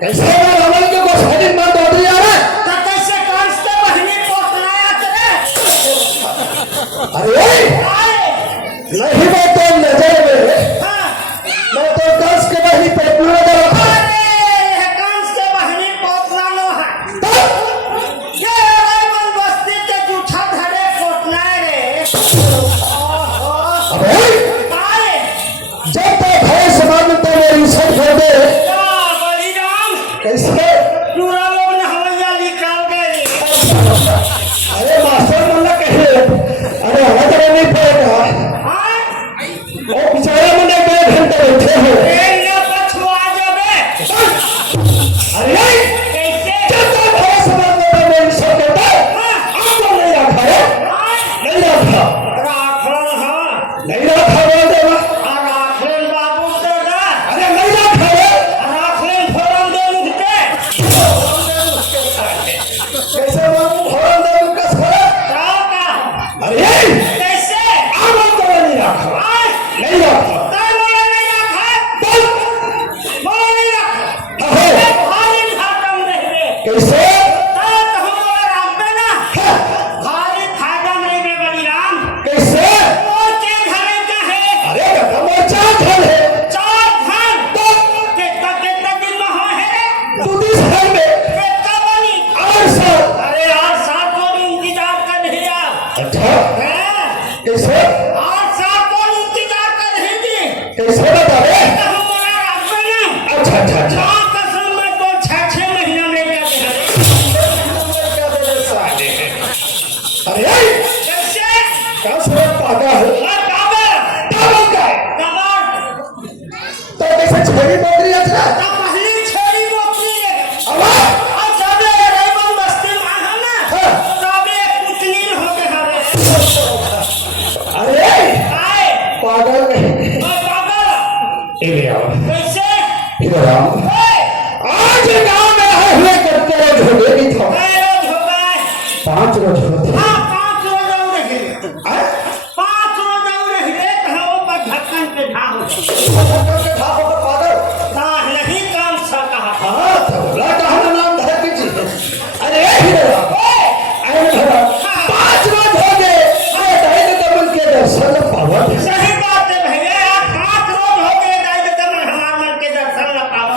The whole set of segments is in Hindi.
कैसे रावण के को शादी में दौड़ रही है तो कैसे कंस के बहनी पोतनाया तेरे अरे नहीं मैं तो नजर में मैं तो कंस के बहनी पोतना नजर रखा अरे कंस के बहनी पोतना नो है ये रावण बस्ती के जूठा धरे पोतना रे अबे जब तक है समाज में तो मेरी इज्जत कर दे कैसे पूरा लोग ने हवैया निकाल गए अरे मास्टर मुल्ला कहे अरे हवा तो नहीं पड़ेगा वो बेचारा मैंने 2 घंटे बैठे हो ये पछुआ जाबे अरे कैसे जब तक है समाज में तो मेरी इज्जत कर दे आपको नहीं रखा है नहीं रखा राखल हां नहीं रखा बोल देगा राखल बाबू देगा अरे नहीं रखा है राखल फोरम दे उठते कैसे बाबू फोरन दे कस करे का अरे कैसे आप तो नहीं रखा नहीं रखा ताई बोले नहीं रखा बोले नहीं रखा अरे भारी खादम रहे कैसे ता हम राखबे ना भारी खादम रहे बलिराम कैसे और के घरे का है अरे दादा मोर्चा घर है 4 घन कितना दिन में हो है तू दिस घर में कितना बनी 8 साल अरे 8 साल को भी इंतजार कर रही अच्छा है कैसे 8 साल को इंतजार कर रही कैसे बता रे हम बोला राखबे ना अच्छा अच्छा अच्छा मां कसम में तो 6 महीना में क्या दे अरे कैसे क्या सूरत पागा है और बाबा पागल का है बाबा तो कैसे छेड़ी बोतरी अच्छा ता पहली छेड़ी बोतरी रे अब और जबे रावण बस्ती में आहा ना तबे कुचनील हो गए हरे अरे आए पागल नहीं और बाबा इधर आओ कैसे इधर आओ आज गांव में आए हुए करते रोज हो गए नहीं था रोज हो गए 5 रोज होते हाँ 5 रोज और रहे 5 रोज और रहे तो ऊपर ढक्कन पे ढा हो पागल नहीं काम सा कहा हाँ तो बोला कहा नाम धर कीजिए अरे इधर आओ अरे इधर आओ 5 रोज हो गए अरे ढाई तो बोल के दर्शन पावा सही बात है भैया आप 5 रोज हो गए दाई तो तुम हमारे मन के दर्शन न पाओ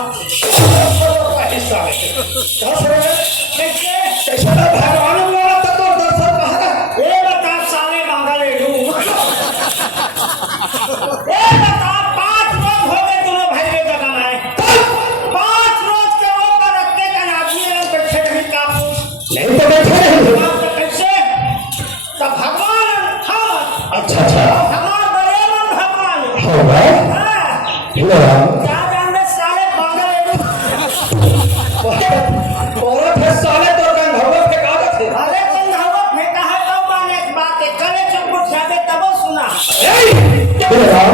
हिस्सा में कैसे कैसा भगवान वाला तो दर्शन कहा ये बता साले मांगा ले लूं ये बता 5 रोज हो गए दोनों भाई के जगह में 5 रोज के ऊपर रखते का आदमी बैठे नहीं काबू नहीं तो बैठे नहीं आप तो कैसे तो भगवान हाँ अच्छा अच्छा भगवान बड़े मन भगवान हो गए हाँ इधर आओ क्या जानते साले मांगा ले लूं औरत है साले तो का घोड़ा फेंका थे अरे चंदावा फेंका है तो माने एक बात है करे चुप जाबे तब सुना इधर आओ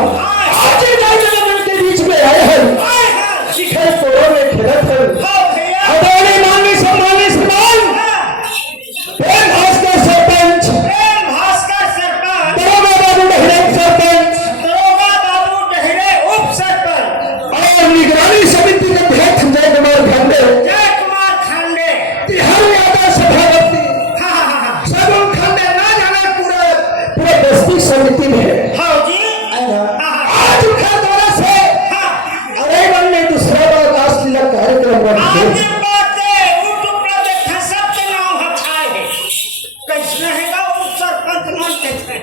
आज राजनगर के बीच में आए हैं शिखर तोड़ो में खेलत है हाँ भैया अदानी मानवी सम्मानी सम्मान प्रेम भास्कर सरपंच प्रेम भास्कर सरपंच दरोगा बाबू डहरे सरपंच दरोगा बाबू डहरे उप सरपंच और निगरानी समिति के अध्यक्ष जय कुमार खंडे जय कुमार खांडे तिहार यादव सभापति हाँ हाँ हाँ सगुन खंडे ना जाने पूरे बस्ती समिति में हाँ जी आज उठा द्वारा से हाँ अरे मन ने दूसरा बार रासलीला कार्यक्रम आज रखे बात यूट्यूब पर देखा सबके नाम हटाए है कैसे रहेगा उप सरपंच मनते थे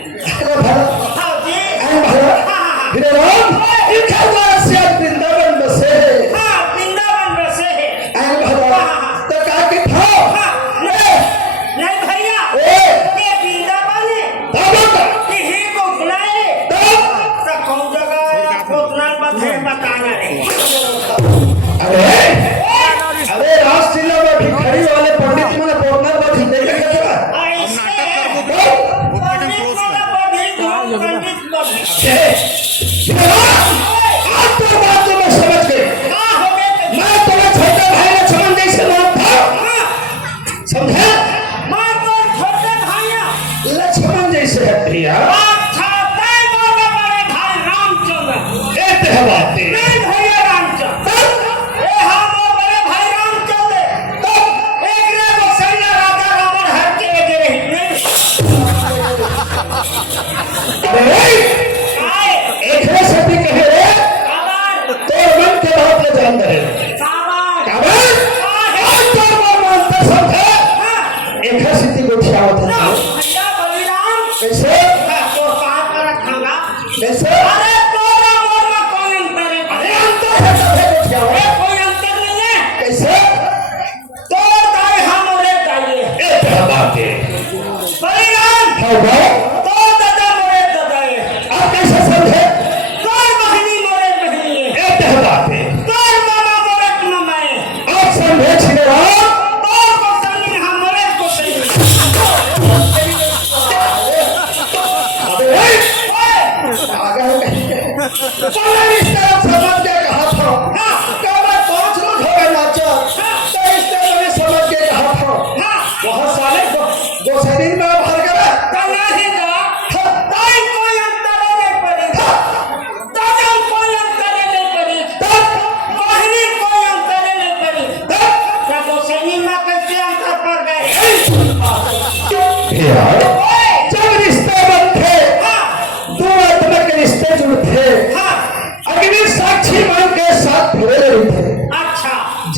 हाँ जी विराम इनका द्वारा से आज वृंदावन बसे हाँ वृंदावन बसे है तो कहा कि था नहीं भैया ए ये वृंदावन है बाबा यही को बुलाए तो कौन जगह उतना बताना है अरे अरे रासलीला में भिखारी वाले पंडित ने बोलना बात ही नहीं करता आज तो बात तो मैं समझ गई मैं तुम्हें छोटे भाई लक्ष्मण जैसे नाम था समझा लक्ष्मण जैसे है भैया रामचंद्र एक है बात नहीं भैया रामचंद्र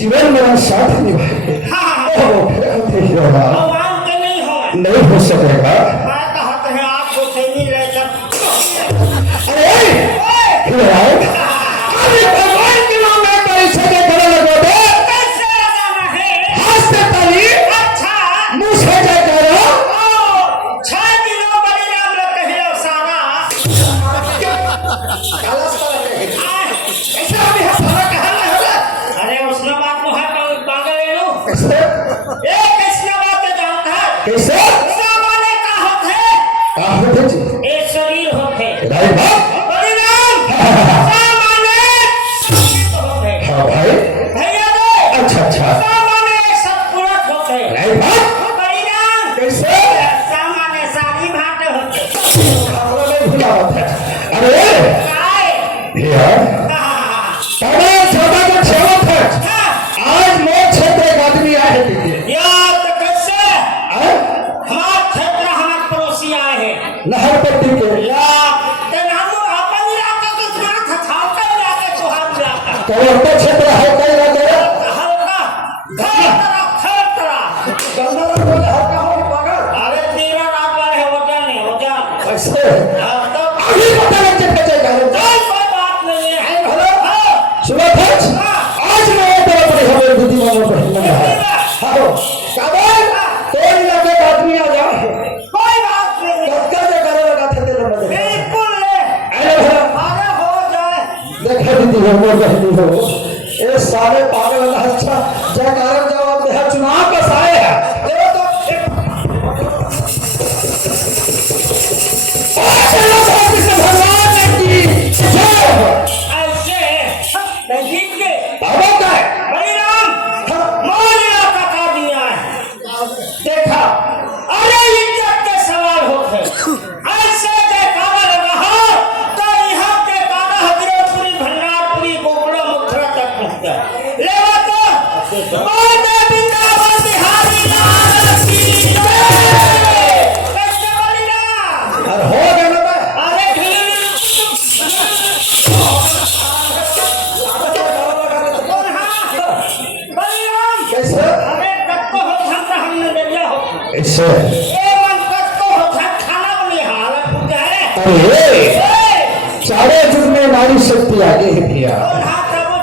जीवन मेरा साथ निभाए। हाँ। ओ, फिर हम थे हीरो राम। भगवान के नहीं हो नहीं हो सकेगा। मैं कहते हैं आपको सही लेकर अरे हीरो राम, अरे भगवान के नाम में तो इसे के गले लगो दे। कैसे लगाना है? हाथ से ताली, अच्छा मुंह से जय करो। 6 दिनों बलिराम लोग कहियो सारा ऐसे अभी हम सारा कहना होगा। अरे उसने बात तो है पागल है लो कैसे? एक कृष्ण बात जानता है कैसे? सामान्य का होते हैं का होते जी? एक शरीर होते राइट बात? बलिराम सामान्य होते हाँ भाई। भैया दे अच्छा अच्छा। सामान्य सत्पुरुष होते राइट बात? बलिराम कैसे? सामान्य सारी भाटे होते हमरा नहीं भुला बात है। अरे काय भैया, तमाम सभा का सेवक है। आज मोर क्षेत्र एक आदमी आए हैं दीजिए। याद कैसे आए? हमारा क्षेत्र हमारे पड़ोसी आए हैं नहरपट्टी के। कवर्ता क्षेत्र है कई लगे। गंगाराम बोले हल्का हो पागल। कैसे? अभी पता लग जाए कैसे जाने। हेलो, सुनो फर्ज, आज मैं तेरा बड़े हमें बुद्धिमान पर हिम्मत है। हेलो, काबल, तेरे इलाके का आदमी आ जा। कत्का जो करे लगा थे तेरे मदद। अरे भला, देखा दीदी हो वो बहनी हो। ये सारे पागल वाला अच्छा जयकार जवाब दे चुनाव का साए है। देखो तो चलो कृष्ण भगवान की जय हो। बाबा का है। देखा अरे इज्जत के सवाल होते ऐसे जयकारा लगा तो यहाँ के कारा हजरतपुरी भंडारपुरी गोकुड़ा मुखरा तक पहुँचता लेवा तो बोले वृंदावन बिहारी लाल की जय। कैसे बलिराम? और हो गया ना बे? अरे बलिराम कैसे? अरे कत्तो हो धंधा हमने ले लिया हो ऐसे? ए मन कत्तो हो खाना बनी हालत पूजा है अरे सारे युग में नारी शक्ति आगे है भैया।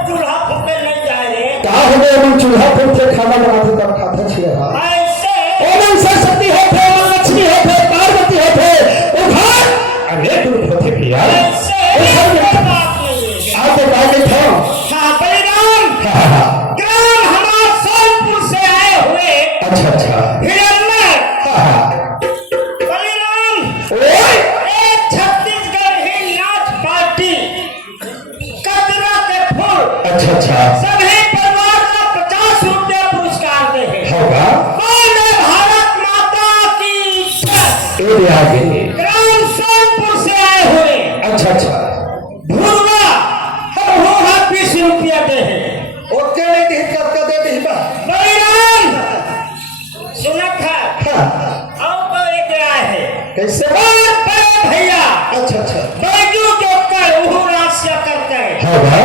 चूल्हा फूके नहीं जाए रे क्या हो गया? हम चूल्हा फूक के खाना बनाते तब खाता छिए। ऐसे ओमन सरस्वती होते, ओमन लक्ष्मी होते, पार्वती होते, उधार अनेक रूप होते भैया। ऐसे कोई बात नहीं है। आप बताइए था। हाँ बलिराम ग्राम हमारा सोनपुर से आए हुए अच्छा अच्छा। हिरण्मय बलिराम ओए एक छत्तीसगढ़ ही नाच पार्टी कचरा के फूल अच्छा अच्छा। सभी परिवार को 50 रुपया पुरस्कार दे हैं होगा बोले भारत माता की जय। ये भी आगे। ग्राम सोनपुर से आए हुए अच्छा अच्छा। भूरवा हम हो 20 रुपया दे हैं ओके नहीं दी कब का दे दी बा। बलिराम सुनत है हाँ। अब तो एक आए हैं कैसे? बड़े भैया अच्छा अच्छा। बैजू जोकर उहू रास्या करते हैं होगा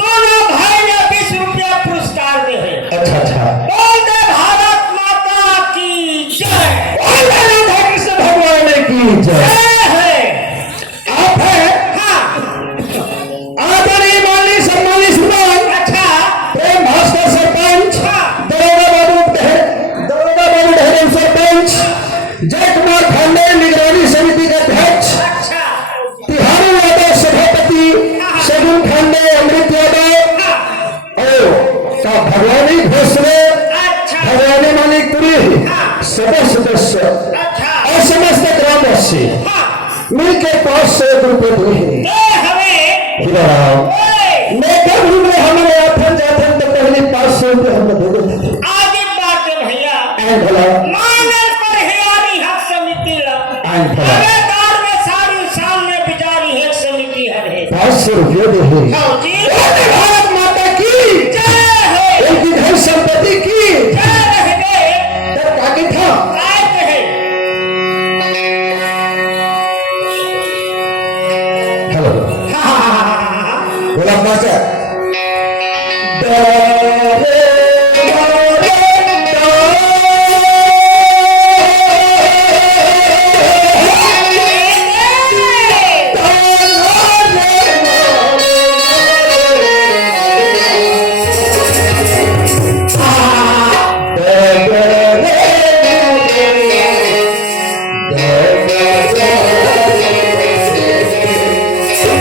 दोनों भाई ने 20 रुपया पुरस्कार दे हैं अच्छा अच्छा। बोले भारत माता की जय। राधा कृष्ण भगवान की जय। जय है आप है हाँ आदरणीय माननीय सम्मानित श्रीमान अच्छा प्रेम भास्कर सरपंच, हाँ दरोगा बाबू ढेरे सरपंच, जय कुमार खांडे निगरानी समिति के अध्यक्ष, अच्छा तिहारी यादव सभापति, सगुन खांडे, अमृत यादव और का भगवानी घोषणे, अच्छा भगवानी मानिकपुरी सभी सदस्य अच्छा और समस्त ग्रामवासी हाँ मिलकर 500 रुपये दिए। दे हमें हीराराम ओए मैं कब में हमारे आथन जाथन तो पहले 500 रुपये हमने दे देते थे। आगे बात है भैया एंड भला मानल पर हियारी हक समिति ला एंड भला दार में सारी सामने बिचारी है समिति है 500 रुपये दे दी। हाँ जी बोले भारत माता की जय है उनकी धन संपत्ति की जय रह गए तब काकी था। काय कहे हेलो हाँ बोला मास्टर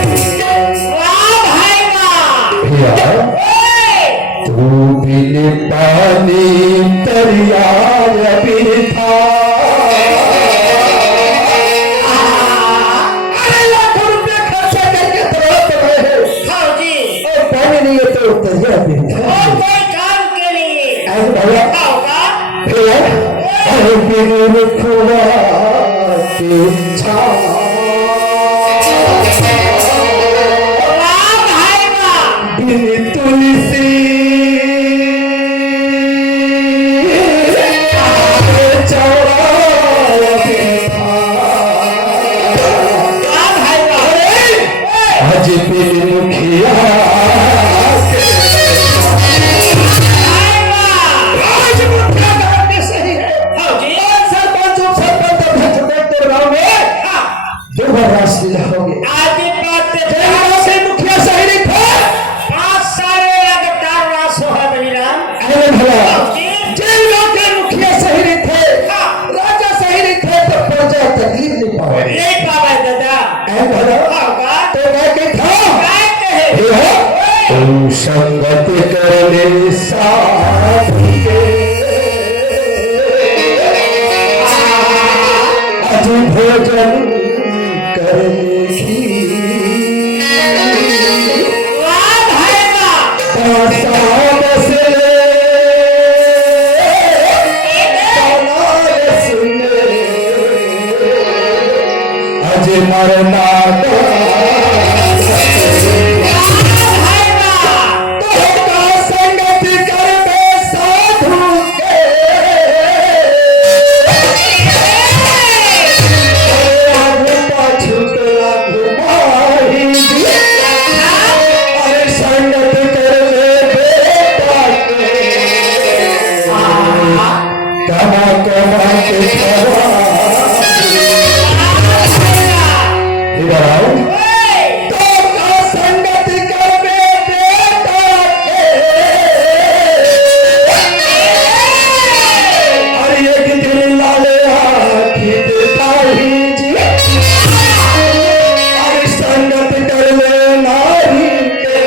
वाह भाई वाह भैया तू बिन पानी दरिया भी था। अरे लाखों रुपए खर्चा करके तैयार कर रहे हो हाँ जी और पानी नहीं है तो दरिया भी था। और कोई काम के लिए ऐसे भैया क्या होगा भैया अरे बिन खुदा की छावा वाह भाई वाह बिन तुलसी चौराया भी था। वाह भाई वाह आज बिन मुखिया भाई वाह आज मुखिया गाँव में सही है हाँ जी और सरपंच उपसरपंच अध्यक्ष देखते रहोगे हाँ दो बार राष्ट्रीय होगे। आज की बात है जय गाँव से मुखिया सही नहीं थे 5 साल लगातार रास है बलिराम अरे भला जी जेल गाँव के मुखिया सही नहीं थे हाँ राजा सही नहीं थे तो प्रजा तकलीफ नहीं पावे। नहीं पावा दादा ऐ भला हाँ का तो मैं के था काय कहे हे हो तू संगत करने साथ के आज भोजन करने की वाह भाई वाह पासा बसले कौनार सुने आज मरना भाई वाह तोहका संगत करबे साधु के आगू पाछू तोरा घुमाही दी। अरे संगत करबे बेटा के कमा कमा के खवा हिराऊ तोहका संगत करबे बेटा के और एक दिन लाले आखी दिखाई जी और संगत कर ले नारी के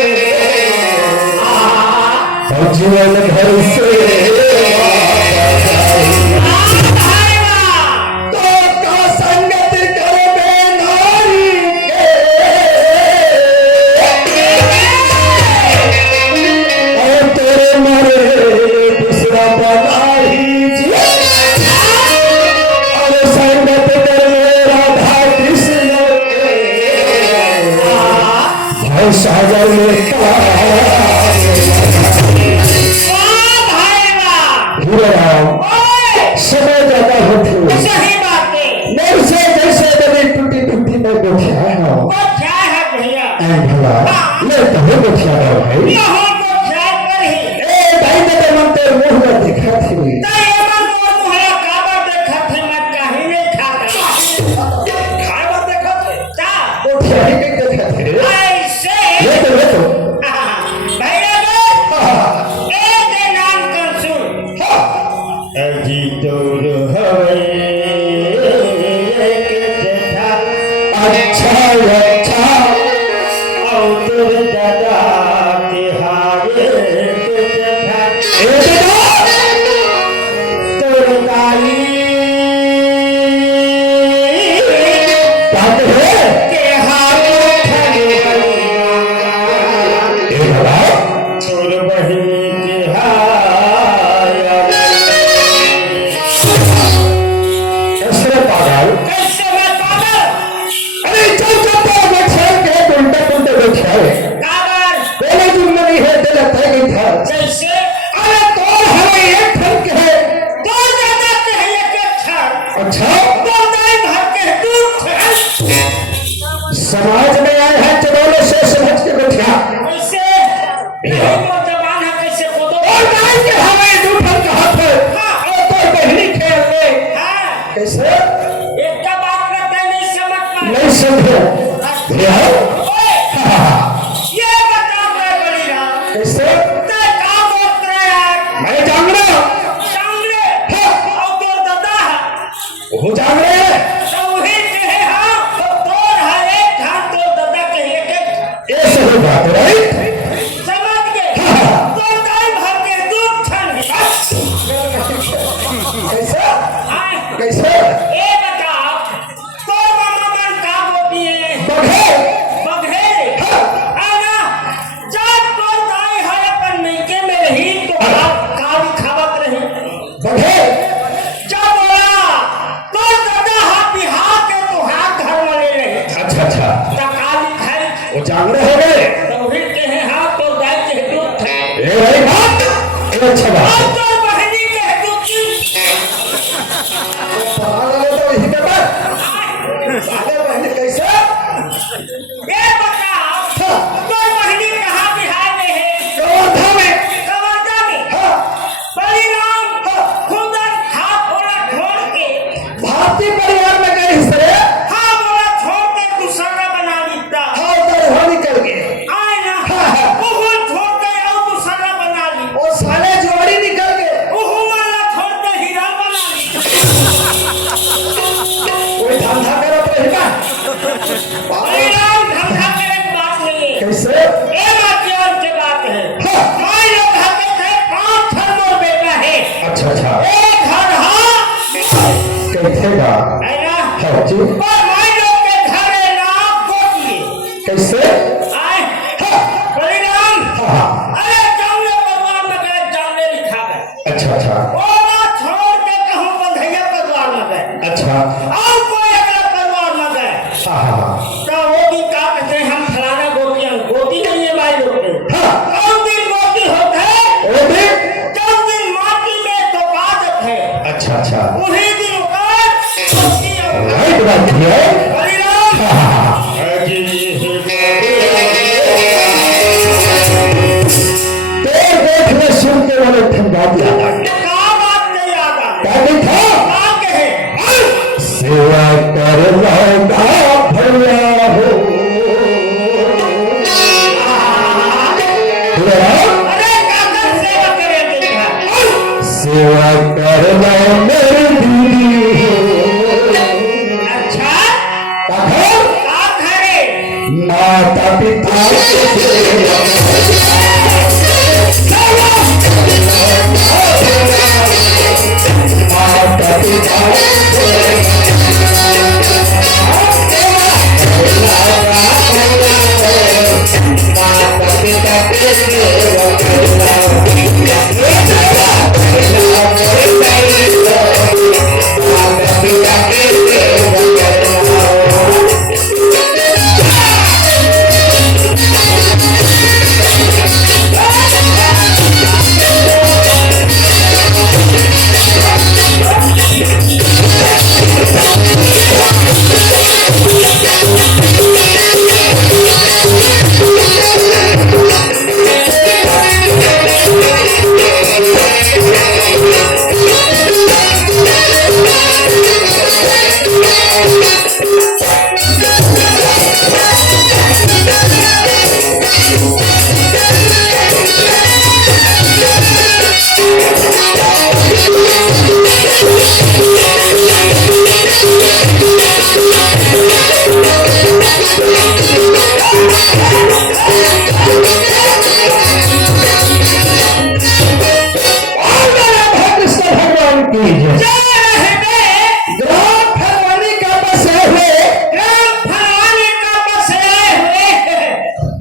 और जीवन भर से तो का संगत कर बे नारी के और तेरे मरे दूसरा बनाई जी और संगत कर ले राधा कृष्ण के भाई सागर में का ये अच्छा बात है। और तो बहनी कह दूं कि पढ़ा ले तो यही के बाद साले बहन कैसे ये बताओ तो बहनी कहाँ बिहार में है? कवर्धा में। कवर्धा में। हाँ परिणाम खुदर हाथ बोला छोड़ के भारतीय परिवार में गए हिस्से हाँ बोला छोड़ के दूसरा बना लेता हाँ उधर हो निकल गए आए ना हाँ। वो छोड़ के और दूसरा बना ली वो साले जोड़ी निकल गए वो वाला छोड़ के हीरा बना ली कोई धंधा करत रहेगा परिणाम धंधा करे की बात नहीं है कैसे ये बात ज्ञान की बात है हाँ। माई लोग कहते थे 5 घर मोर बेटा है अच्छा अच्छा एक घर हाँ कैसे का है ना हाँ जी और माई लोग के घर है ना कोटिए कैसे आए हाँ परिणाम हाँ अरे जामने परिवार में गए जामने लिखा गया अच्छा अच्छा वो बात छोड़ के कहूँ बंधैया परिवार में गए अच्छा और कोई अगला परिवार में गए हाँ हाँ तो वो भी क्या कहते हैं हम फलाना गोतियां गोती नहीं है माई लोग के हाँ कौन दिन गोती होते हैं वो भी कौन दिन माटी में तो बादत है अच्छा अच्छा उन्हीं दिन ऊपर गोती और राइट बात है परिणाम हाँ हाँ पेड़ देख ले सुन के वाले ठंडा दिया क्या बात नहीं आता क्या नहीं था क्या कहे सेवा कर लौटा भैया हो अरे काकर सेवा करे देखा सेवा कर लो मेरी दीदी हो अच्छा कहो क्या करे माता पिता के सेवा माता पिता माता पिता के सेवा माता पिता के सेवा कृष्ण भगवान की जय। जय रहे बे ग्राम फरवानी का बसे हुए ग्राम फरवानी का बसे हुए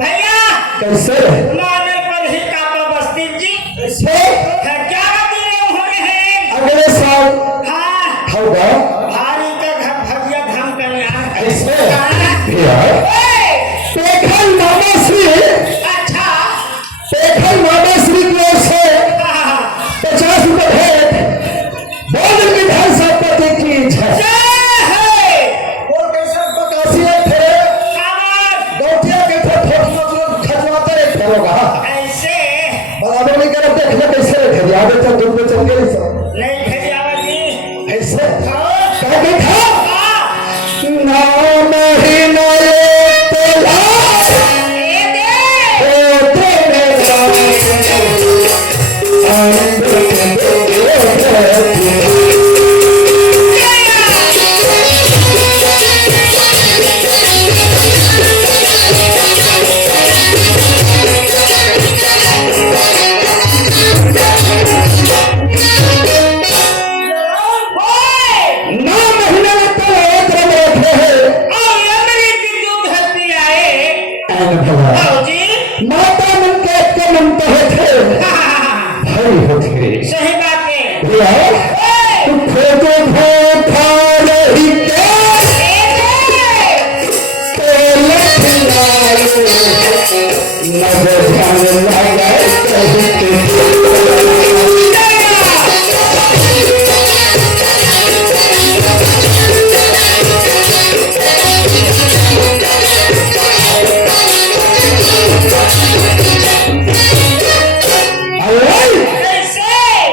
भैया कैसे नाने पर ही कापा बस्ती जी कैसे 11 दिन हो रहे हैं अगले साल हाँ होगा भारी का घर भजिया धाम करना ऐसे हाँ। भैया ए, पेखल मामा श्री अच्छा पेखल मामा श्री की ओर से हाँ, 50 रुपए भेंट बोल विधानसभा पति की इच्छा जय है वो कैसे बकासी थे काबर गौतिया के थे फोटो खजवाते थे लोग ऐसे बराबर नहीं कर देखना कैसे खरिया तो दूर पे चल गए सब नहीं खजियावा जी ऐसे हाँ, क्या के था हाँ, ना महीना ये तेरा ये दे ओ तेरे ओए ना महीना तेरा तेरे बैठे हैं और ये मेरी जो धरती आए एन भला आओ जी माता मन के मन तो थे हाँ, भाई होते सही बात है भैया ओए, तू खोजो धोखा रही के तेरे खिलाए नजर जाने लगा कहीं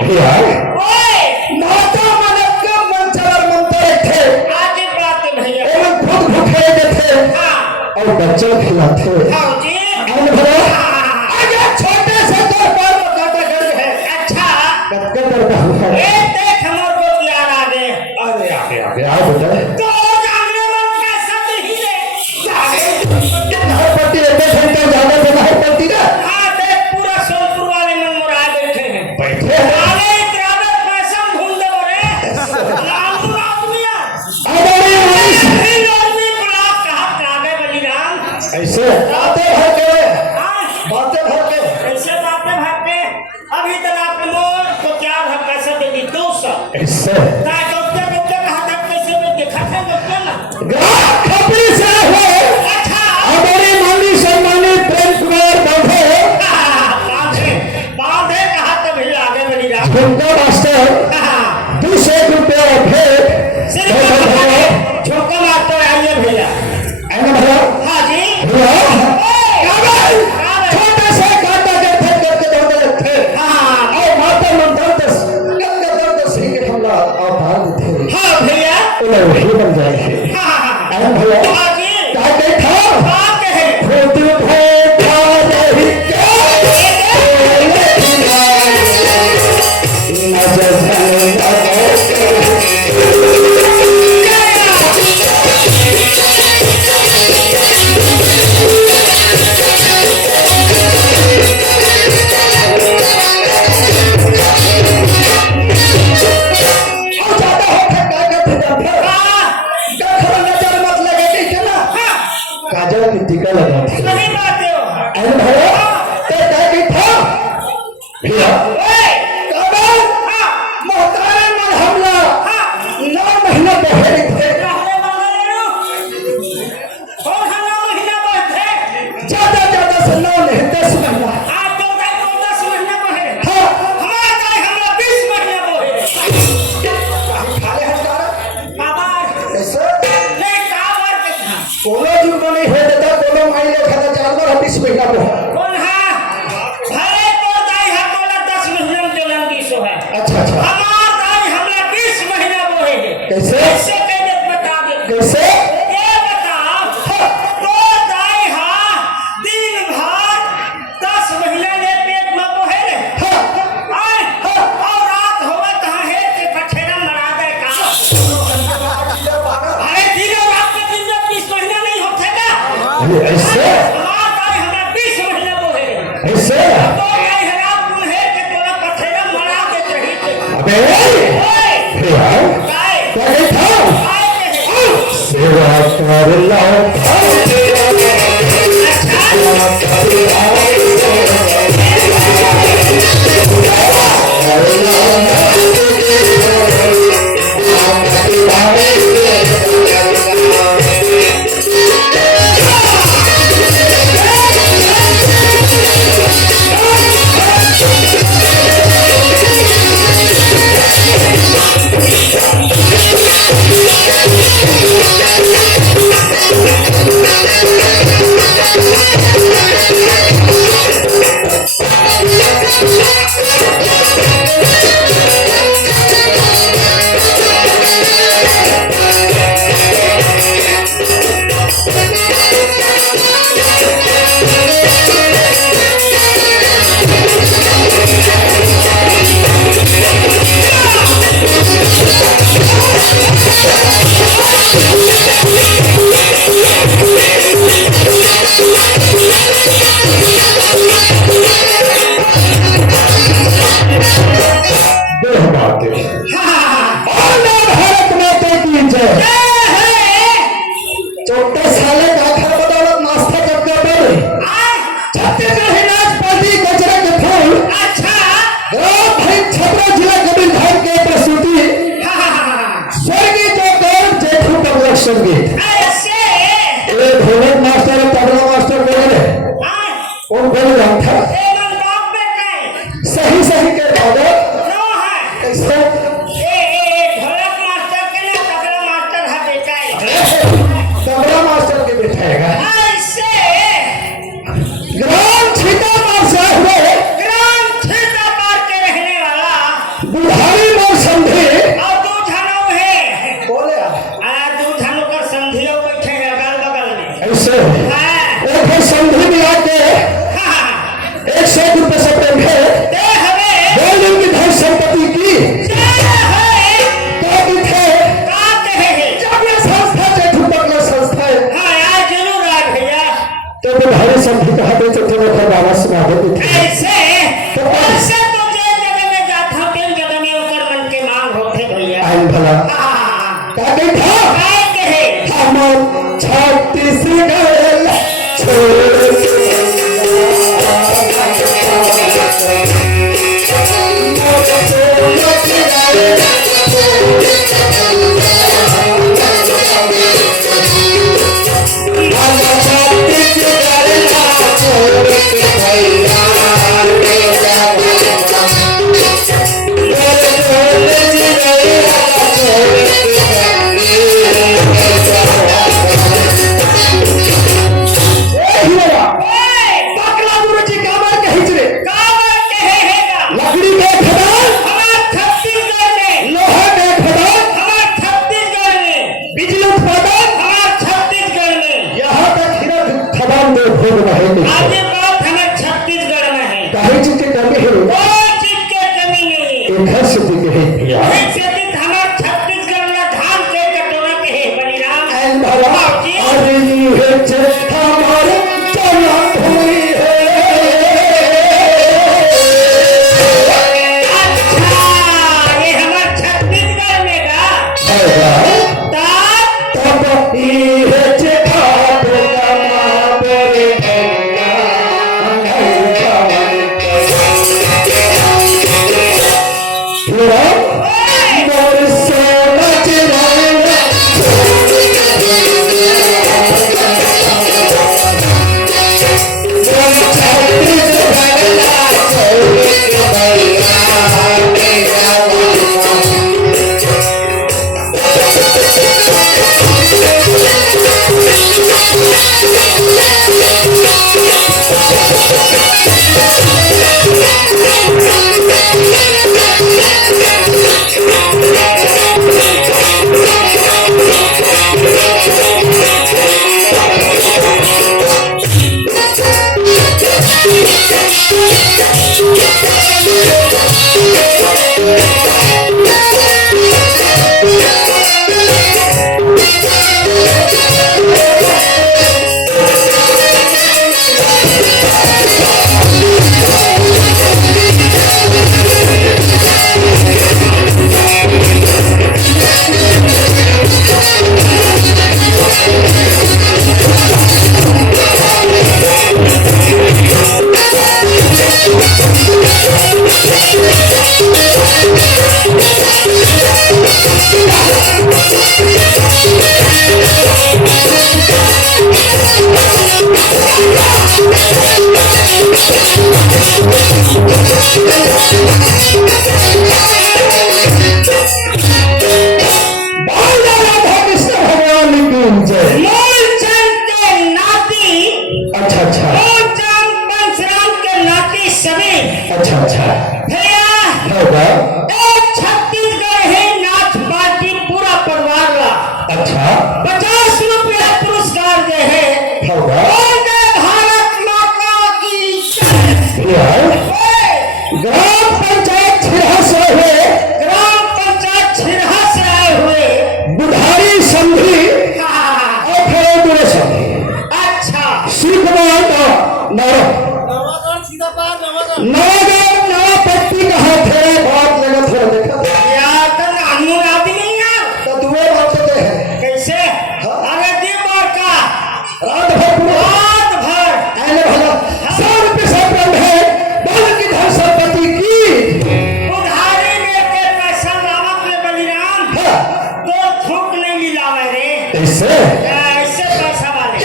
भैया ओए माता मन का मन चला मंत्र थे आगे बात भैया एवं खुद भूखे थे हाँ और बच्चों खिलाते हाँ जी अरे भैया अगर छोटे से तो पैर में कांटा गर्द है अच्छा कटका करता हुआ ए देख हमर को यार आगे अरे आगे आओ बेटा तो जागने में कैसा नहीं है हर पट्टी एक घंटा ज्यादा से बाहर पड़ती ना हाँ देख पूरा सोनपुर वाले मन मुरा बैठे हैं बैठे आगे इतरावे पैसा ढूंढ दो रे लालू आदमिया अरे तीन आदमी बुला कहा कागे बलिराम ऐसे बातें भर के हाँ बातें भर के कैसे बातें भागते अभी तक आपने मोर तो क्या है पैसा दे दी 200 ऐसे ना डॉक्टर डॉक्टर कहा था कैसे में देखा था डॉक्टर ना ग्राहक खपड़ी से हो अच्छा हमारे माननीय सम्मानित प्रेम कुमार बांधे बांधे कहा तो भैया आगे बड़ी रात उनका मास्टर 200 रुपया भेंट सिर्फ झोंका मारते आइए भैया है ना भैया हाँ जी भैया कागज छोटे से कांटा के फेंक करके दौड़ थे हाँ और माता मन दर्द से के हमला अवतार थे हाँ भैया उन्हें वही बन जाएंगे हाँ है ना भैया हाँ जी क्या देखा बात है खुद भेंटा नहीं काजल की टीका लगा थे सही बात है अरे भैया ते क्या था भैया ओए कागज हाँ मोहतारे में हमला हाँ 9 महीने पहले थे रहने वाले लोग और हला महीना बैठे ज्यादा से 9 नहीं 10 महीना आप तो का 10 महीना बहे हाँ हमारा का हमरा 20 महीना बहे खाले हजारा बाबा ऐसे ले कावर के था कोनो जीव को नहीं हो देता कोनो माई ले खाता जानवर 20 महीना को कौन है भले तो दाई है बोला 10 महीना में जलन 20 है अच्छा हमार दाई हमरा 20 महीना बहे है कैसे कैसे कहते बता दे कैसे ये बता तो दाई हां दिन भर 10 महीना ले पेट में बहे रे आए और रात होवे कहां है के पछेरा मरा दे का अरे दिन और रात के दिन में 20 महीना नहीं होते का ऐसे हमार दाई हमरा 20 महीना बहे है ऐसे तो दाई हरा कुन है के तोला पछेरा मरा दे चाहिए अबे ओए भैया दाई क्या था आए के सेवा कर लो Thank you.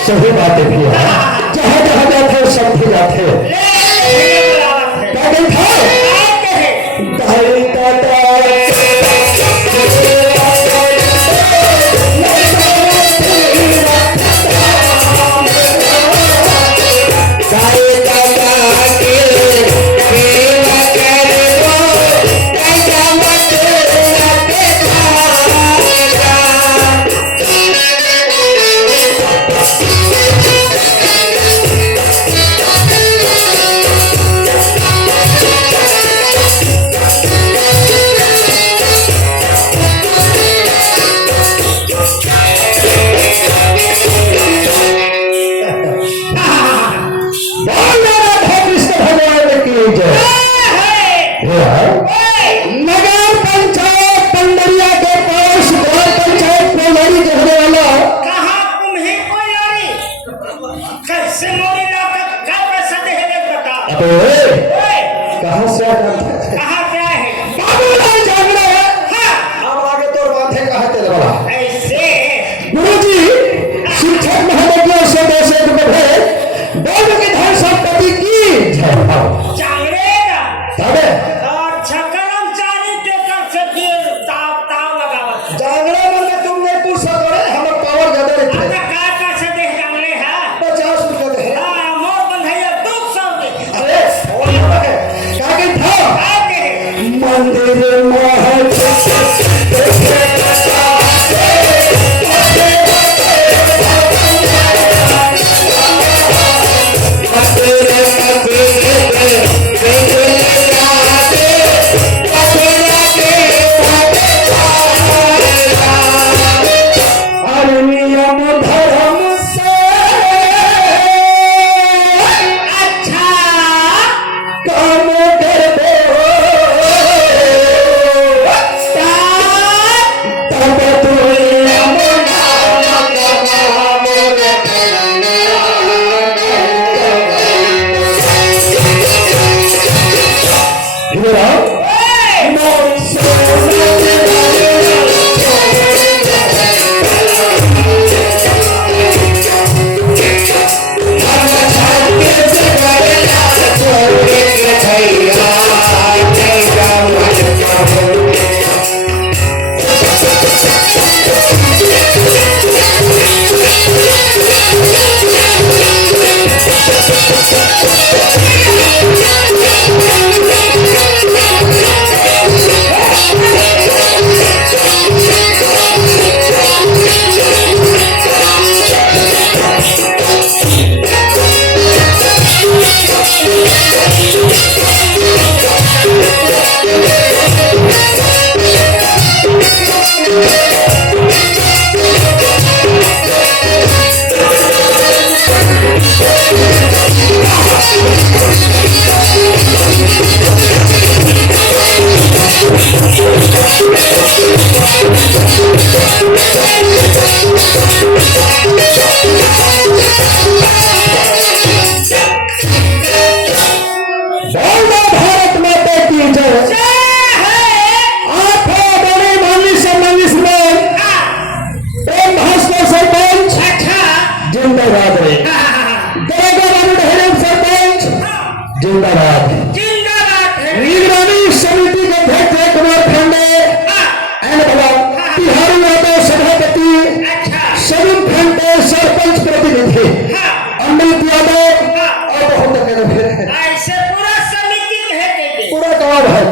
सही बातें भी है। जहाँ जहाँ जाते सब भी जाते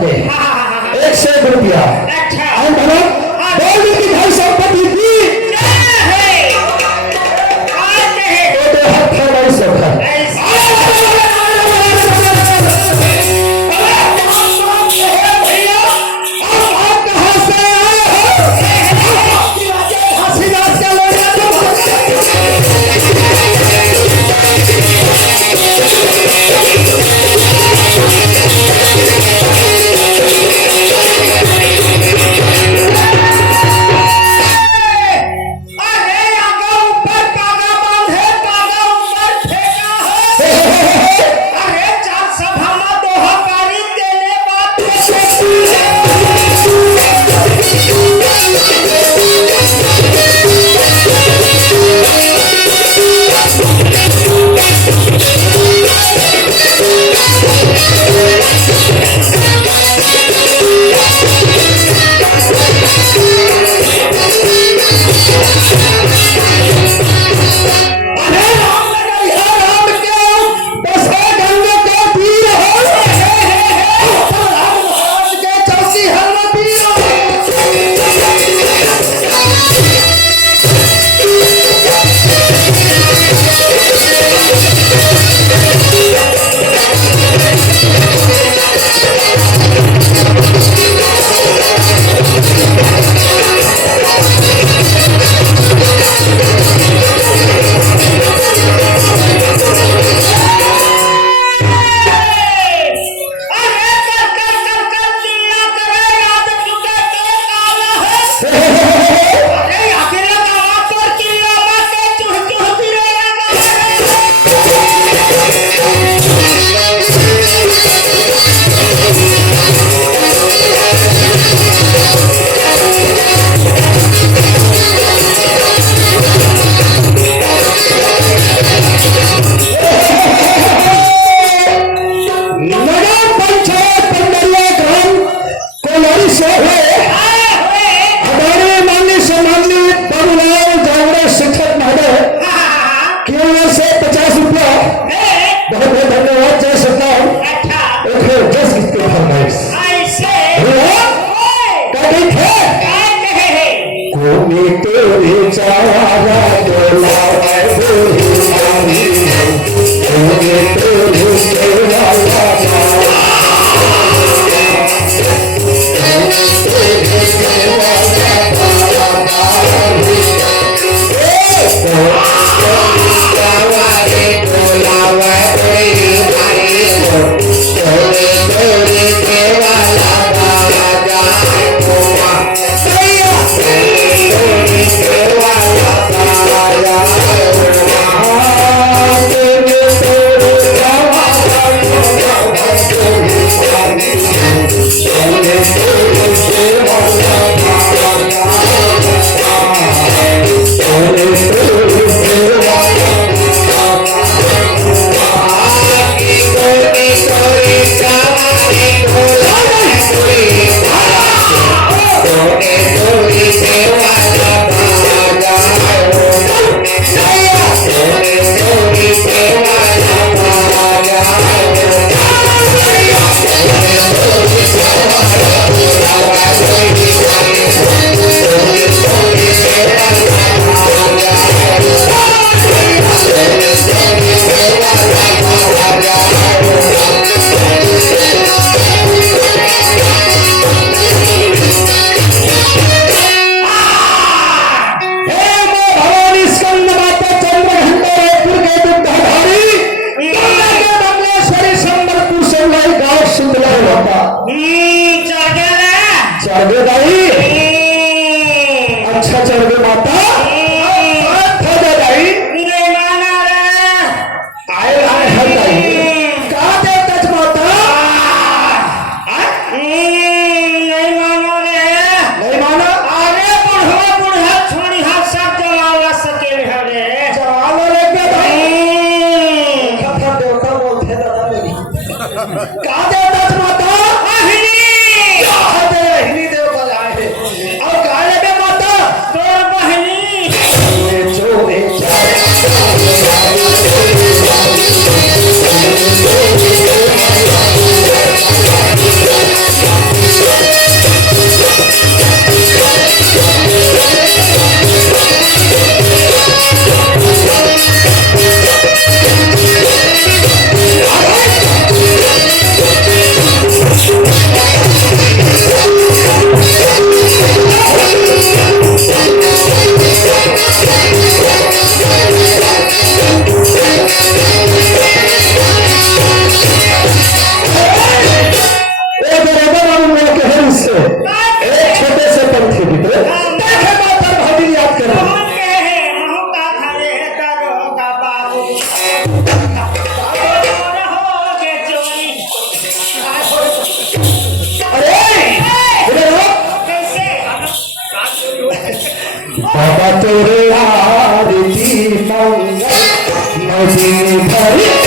के हाँ, 101 रुपया अच्छा और भलो बोल की भाई संपत्ति की क्या है आज है तो हर फरमाइश सब है भैया आप कहां से आए हो हसीनाथ का लोग अरे आगा ऊपर कागा बांधे कागा ऊपर फेंका है अरे चार सभा में दोहकारी देने बात अरे राम नगर है राम के दशा गंगा के पीर हो राम महाराज के चौकी हर पीर अरे कर दिया करे याद चुके तो काला है अरे आखिर काला पर किला बाटे चुह चुह गिरेगा नगर पंचायत पंडरिया ग्राम कोलारी से हुए हमारे माननीय सम्मानित बाबूलाल जावड़े शिक्षक महोदय की ओर से 50 रुपया बहुत बहुत धन्यवाद जय सतनाम ओके जस किसके फरमाइश कभी थे कोने तेरे चारा डोलावे बोली कोने तेरे चारा बाबा तेरे आरती मंगल नदी भरी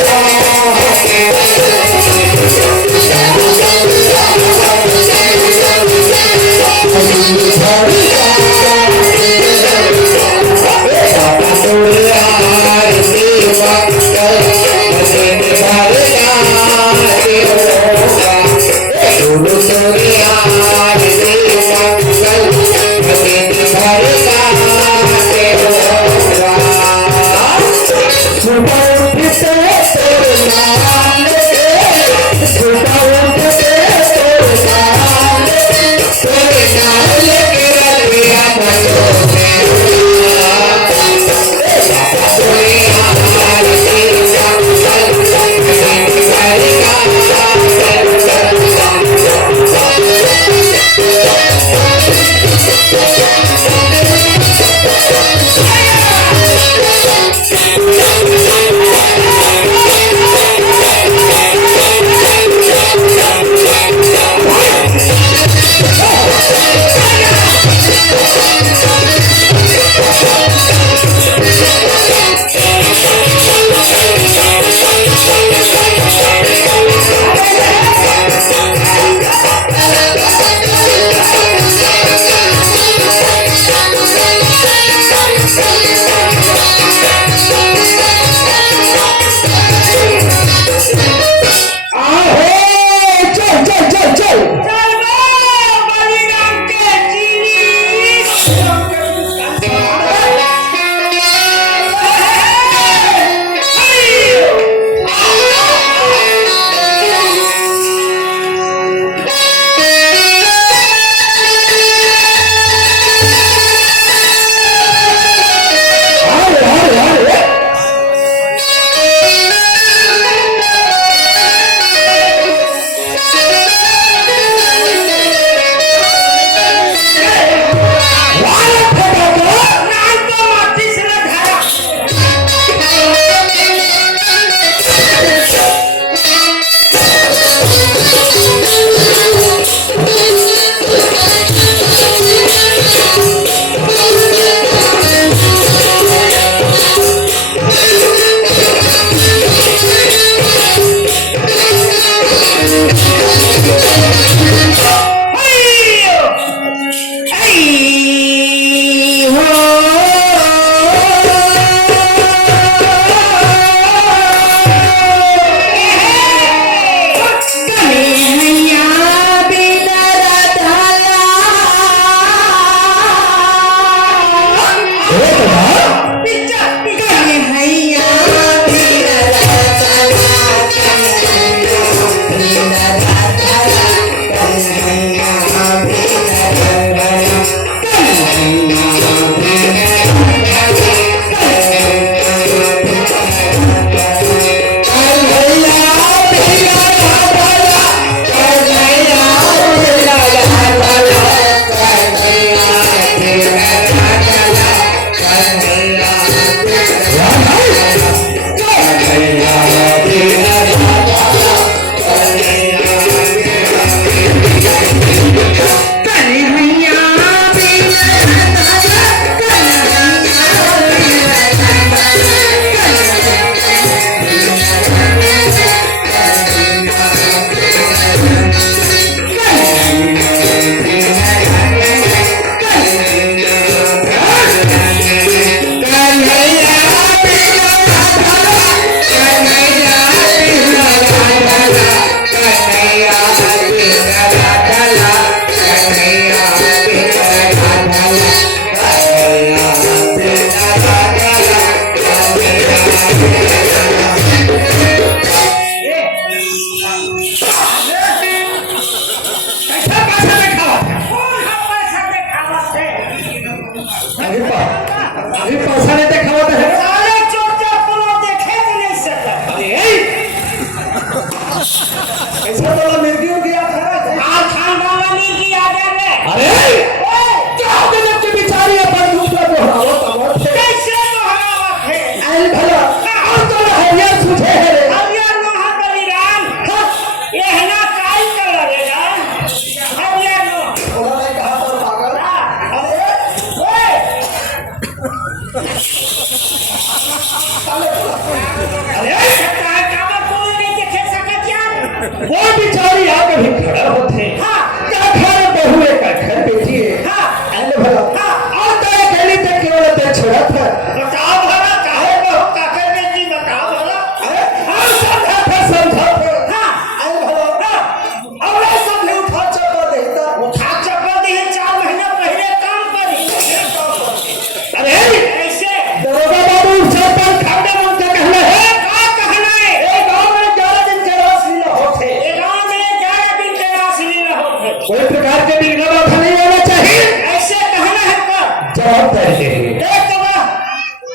आगे बिगड़ा बाधा नहीं आना चाहिए। ऐसे कहना है पर जवाबदारी देंगे। देख दबा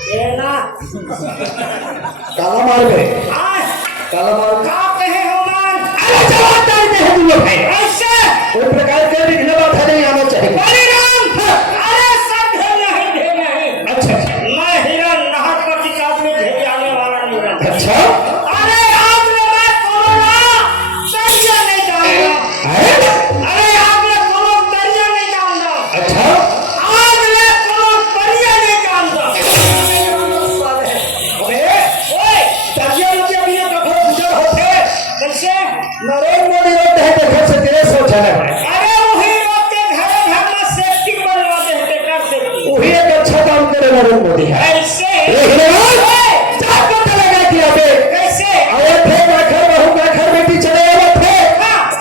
देना काला मार गए, आज काला मार का कहे हो मान अरे जवाबदारी दे हम लोग हैं। ऐसे कोई प्रकार के बिगड़ा बाधा नहीं आना चाहिए। बलिराम अरे सब ढेर नहीं अच्छा मैं हिरण नहर पर किताब में भेज जाने वाला नहीं हूं। अच्छा अरे आज मैं कोरोना दरिया नहीं जानता। अरे आज मैं कोरोना दरिया नहीं जानता। अच्छा आज मैं कोरोना दरिया नहीं जानता। अबे ओए दरिया नदी अभी ये कभी गुजर होते कैसे नरेंद्र मोदी लोग देखे देखे से तेरे सोचने पड़े। अरे वही लोग के घर घर में सेफ्टी बनवा देते कर सेफ्टी वही एक अच्छा काम करे नरेंद्र मोदी है। ऐसे जाकर चलेगा कि अबे कैसे आए थे घर बहू का घर बेटी चले आए थे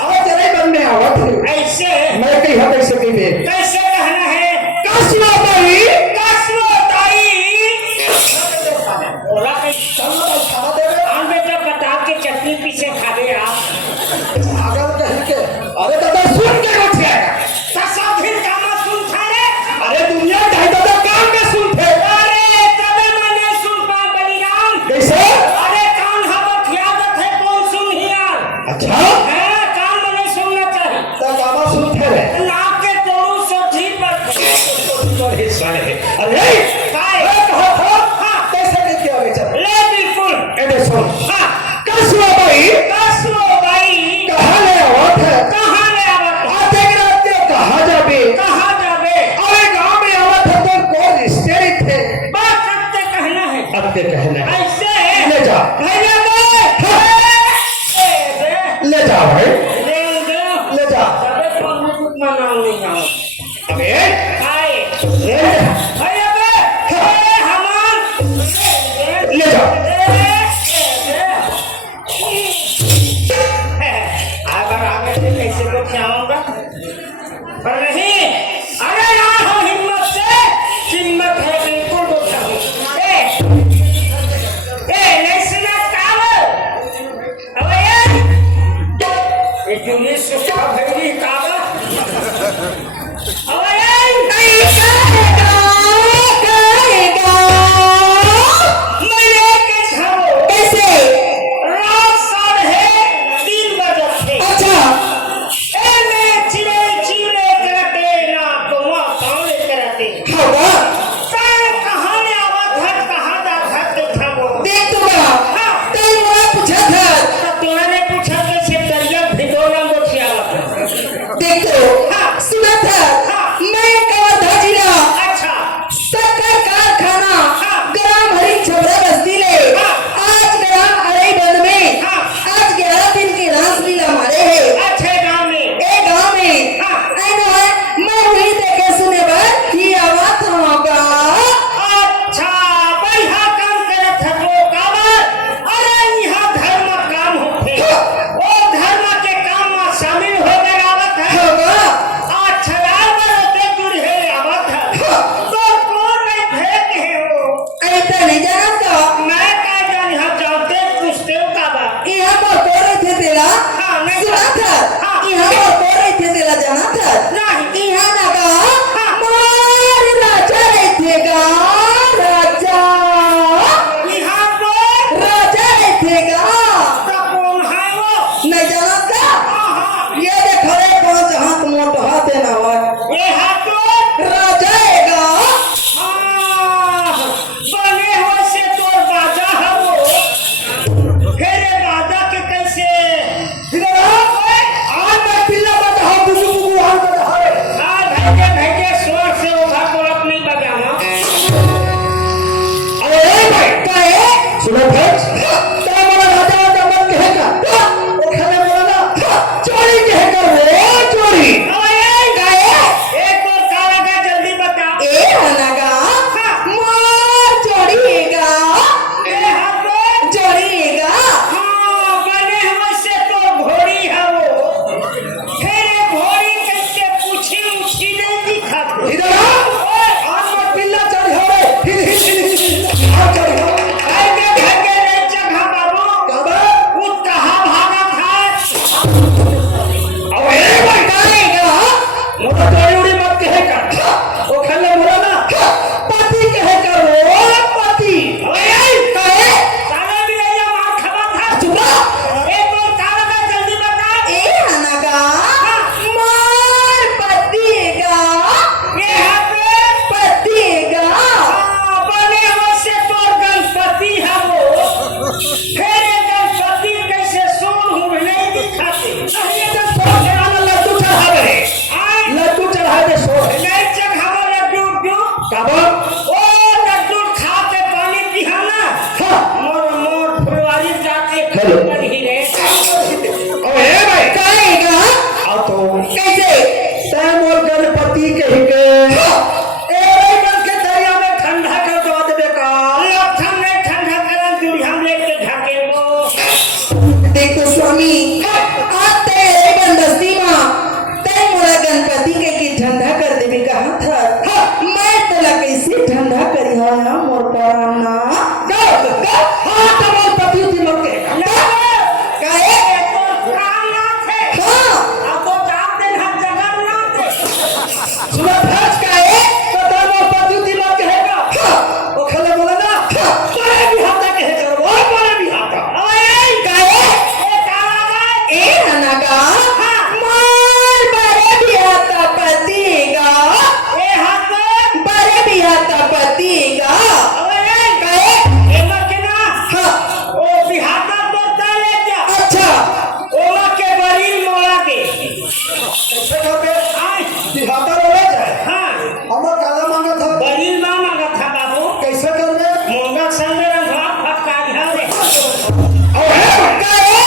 और तेरे बनने आवा थे। ऐसे मैं कही हम ऐसे कही दे कैसे कहना है कसमा भाई कसलो ताई ओला के चलो खाना दे आन बेटा बता के चटनी पीछे खा दे आप अगर कहीं के अरे दादा सुन के उठ गया सब फिर गाना सुन था रे अरे दुनिया ढाई दादा काम में सुन थे अरे तबे मैंने सुन पा बलिराम कैसे अरे कान हवा यादत है कौन सुन ही यार अच्छा है कान मैंने सुनना चाहिए तो गाना सुन थे रे नाक के तोड़ू सोची पर अरे काय कहा था हाँ कैसे नहीं किया बेचारा ले बिल्कुल ए सुन हाँ कसमा भाई कसलो भाई कहाँ ले आवा थे कहाँ ले आवत आते गिराते कहाँ जाबे कहाँ जाबे अरे गांव में आवा था तो कौन रिश्ते थे बात करते कहना है अब ते कहना है ऐसे ले जा भैया ले जा भाई दे ले जा तबे तो मैं कुछ मनाऊ नहीं आओ अबे काय ले जा भैया हमान ले जा अगर आगे से कैसे को खिलाऊंगा पर नहीं अरे यार हो हिम्मत से हिम्मत है बिल्कुल वो खाऊं नहीं सुना कावल अबे ये जुली सुखा भैरी कावल अबे नहीं करेगा मैं लेके जाऊं कैसे रात 3:30 बजे थे अच्छा ए मैं चिड़े चिड़े करते ना तिहाता रोला जाए हाँ हमर काला मांगा था बड़ी माँ मांगा था बाबू कैसे करबे मुंगा संगे रंधवा फटका दिया रे और है पक्का है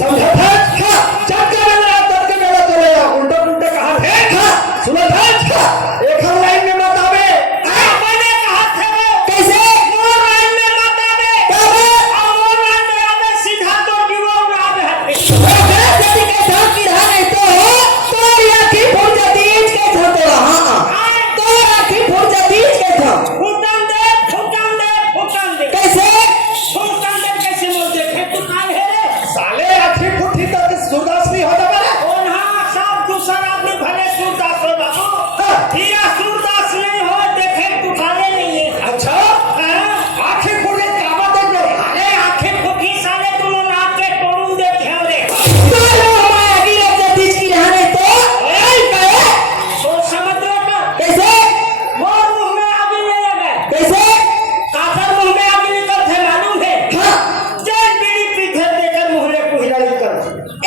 समझा था हां चल के मेरा तब के मेरा चले जा उल्टा उल्टा कहा है हां सुना था एक हम लाइन में मत आवे मैंने कहा था कैसे मोर लाइन में मत आवे और मोर लाइन में आवे सीधा तो जीवो उड़ा दे जल्दी के धाम की रहा नहीं तो आखी फूट जाती के था तो हां तो आखी फूट जाती के था फुटन दे कैसे कैसे मोर देखे तू काल है रे साले आखी फूटी तक सुरदास नहीं हो जावे रे कौन हां सब दूसरा आदमी भले सूरदास हो बाबू हिया सूरदास नहीं हो देखे तू काले नहीं है अच्छा हाँ? आखी फूटी काबा देख लो अरे आंखें फुकी साले तुम नाक के तोड़ू दे ध्यान रे साले हमारे आगे लग जाती की रहा नहीं तो ए कहे सोच समझ रे का कैसे मोर मुंह में आगे नहीं लगे कैसे काफर मुंह में आगे निकल थे मालूम है हां जैन बीड़ी पीछे देकर मुंह में कुहिराई कर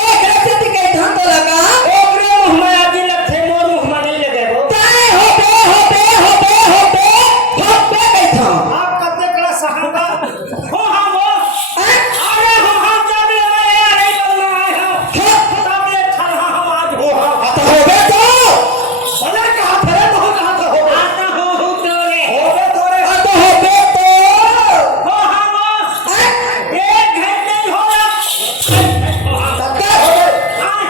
एक रक्षती के धाम तो लगा ओकरे मुंह में आगे लगथे मोर मुंह में नहीं लगे वो ताए होते कैथा आप कते कला सहाबा हो हम वो अरे हम जब ये नहीं बोलना है हम तब ये खड़ा हम आज हो हम आता होबे तो भले कहा फिरे तो कहा तो हो आता हो तोरे होबे तो रे आता होबे तो हो हम एक घंटे हो तक्का होबे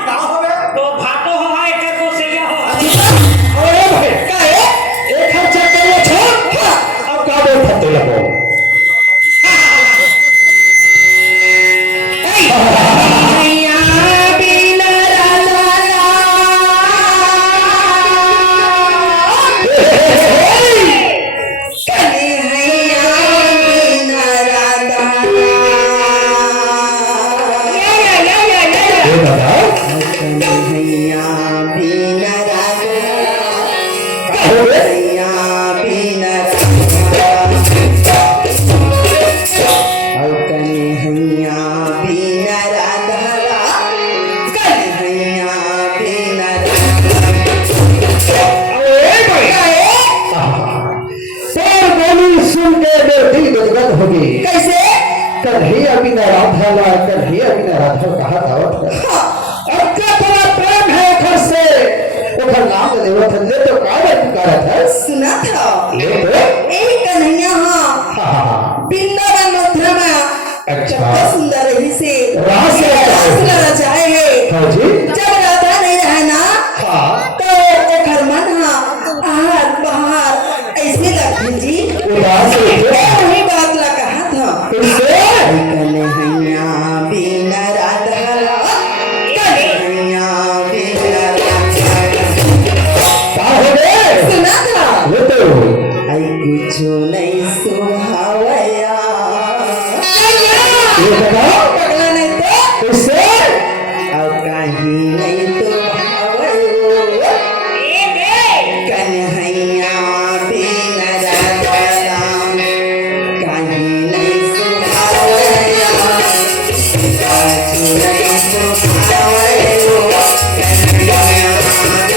का होबे तो भाटो हमारे के को से हो अरे भाई काहे एक हम चेक कर लो छोड़ अब का बोल फटे लगो मैया बिना कैसे कन्हैया बिना राधा ला कन्हैया बिना राधा कहा था अब क्या थोड़ा प्रेम है घर से ओकर नाम ले तो काहे पुकारा था सुना था ले तो एक कन्हैया हाँ हाँ वृंदावन मथुरा में अच्छा। कितना सुंदर रही से रास रचाए है हाँ जी जब राधा नहीं रहे ना हाँ तो ओकर मन हाँ आहार बहार ऐसे लगती जी उदास है वही बात ला कहा था कैसे कन्हैया बिना राधा कन्हैया बिना राधा क्या हो गए सुना था वो तो आई कुछ नहीं सुहावया ये बताओ पगला नहीं तो कैसे और कहीं नहीं तो भावयो कन्हैया बिना राधा कहीं नहीं सुहावया कुछ नहीं सुहावयो कन्हैया बिना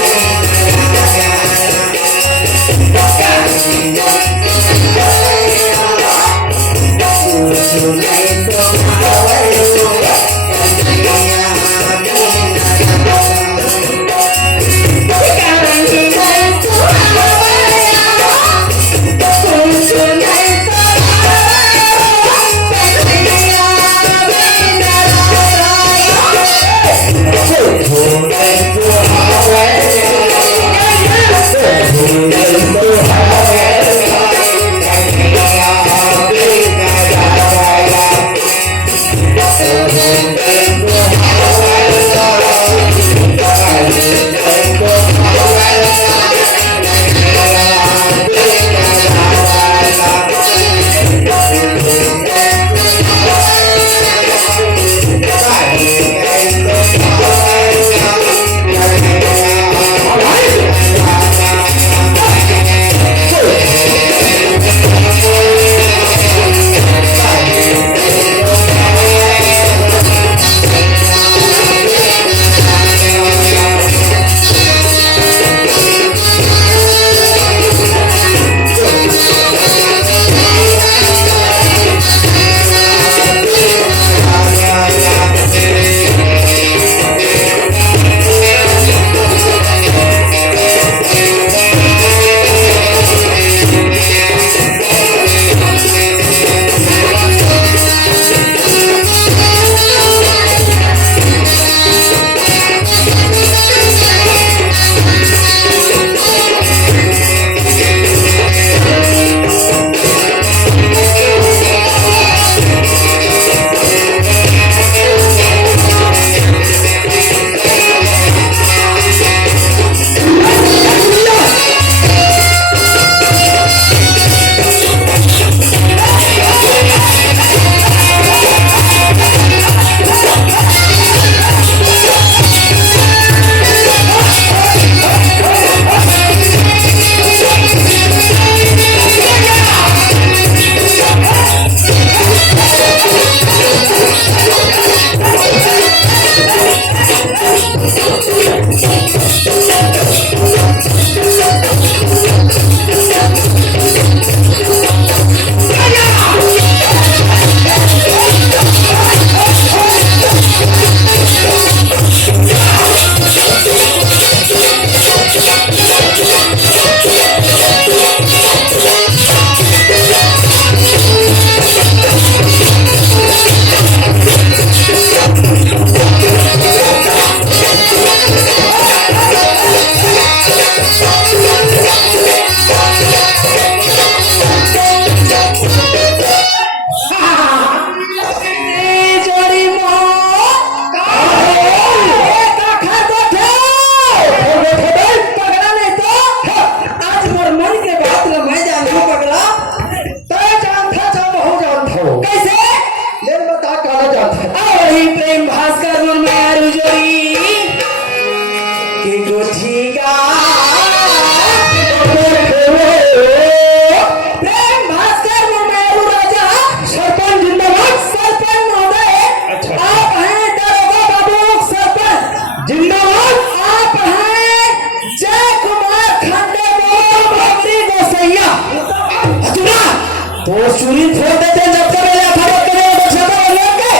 चूड़ी छोड़ देते जब तक मेरे खड़े करे तो छाता बन के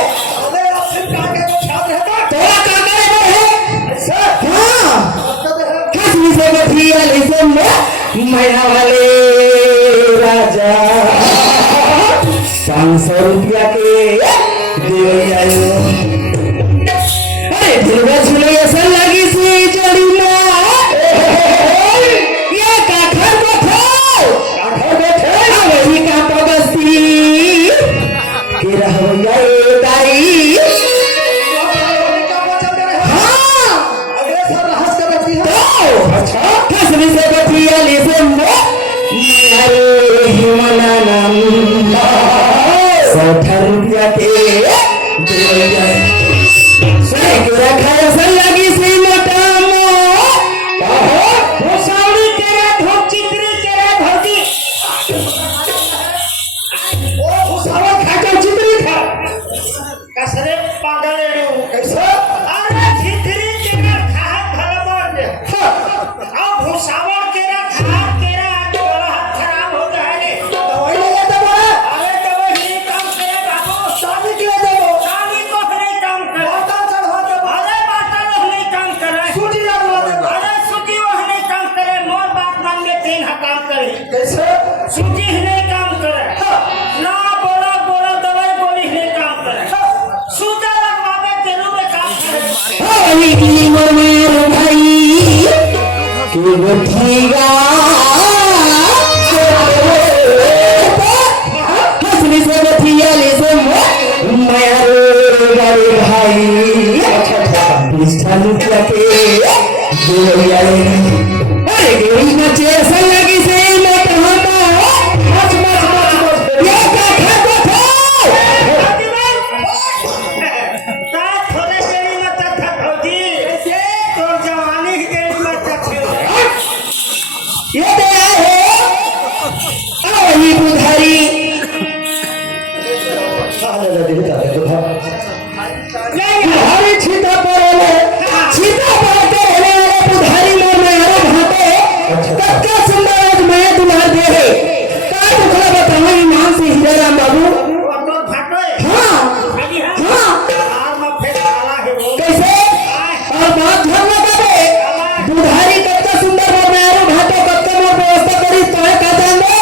अबे फिर का के तो छाप रहता तोरा काका रे है ऐसा हां कब है कसमी से बथिया ले मैया वाले राजा 500 रुपया के दे आयो अरे दिलवा झूले ऐसा लगी सी जोड़ी ना ये काखर को थो वही का पगस्ती के रहैया दाई हाँ अगले साल रहस कर रखी है अच्छा कसमी से बथिया ले से अरे हिमना नाम 60 रुपया के दे सही के रखा ऐसा लगी सी मोटा मो भोसावड़ी तेरा धोप चित्री तेरा भौजी ओ भोसावड़ खाकर चित्री था कसरे पागल रे कैसा अरे चित्री तेरा खा भला मार दे अब भोसावड़ तेरा खा तेरा डोला हाथ खराब हो जाए दवाई ले लेता बोला अरे दवाई नहीं काम करे बाबू शादी के लिए देबो शादी को नहीं काम करे बाटा चढ़वा दे अरे बाटा लोग नहीं काम कर रहे सूजी लगवा दे अरे सूजी वह नहीं काम करे मोर बात मान ले तीन काम करे कैसे सूजी ही नहीं काम करे ना बोला बोला दवाई गोली ही नहीं काम करे सूजा लगवावे जरूर में काम करे हरी की मोर भाई के बठीगा हसनी से बठिया ले से मैं रे भाई अच्छा 20 रुपया के दे आए अरे गेड़ी में ऐसा लगी से मैं कहता मच ये का खा था थोड़े देरी में तक भौजी तो जवानी की देरी में तक ये दे आए हो वही बुधारी बुधारी छीता पर रहने वाले बुधारी मोर में अरे भाते कच्चा सुंदर आज मैं दुल्हा दे है का दुखला बताऊं ईमान से हीरा राम बाबू तो फटो हाँ हाँ आज में फिर काला है वो कैसे और बात ध्यान लगा दे बुधारी कच्चा सुंदर मोर में अरे भाते कच्चा मोर व्यवस्था करी तो है का जान दो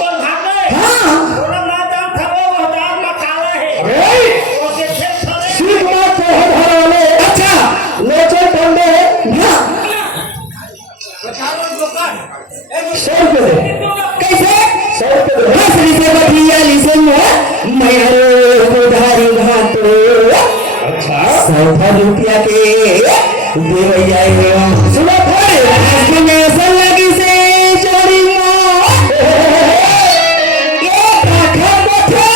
तो फटो हाँ थोड़ा ना दाम था वो दाम में काला है अरे वो देखे थोड़े शिव मां को धर वाले अच्छा लोचो ठंडे ना 100 रुपए दे कैसे 100 रुपए दे हसरी से बठिया लिसन मैं उधारी घाटो अच्छा 100 रुपया के दे भैया सुनो थोड़े आज में ऐसा लगी से चोरी मां ये काखर बैठे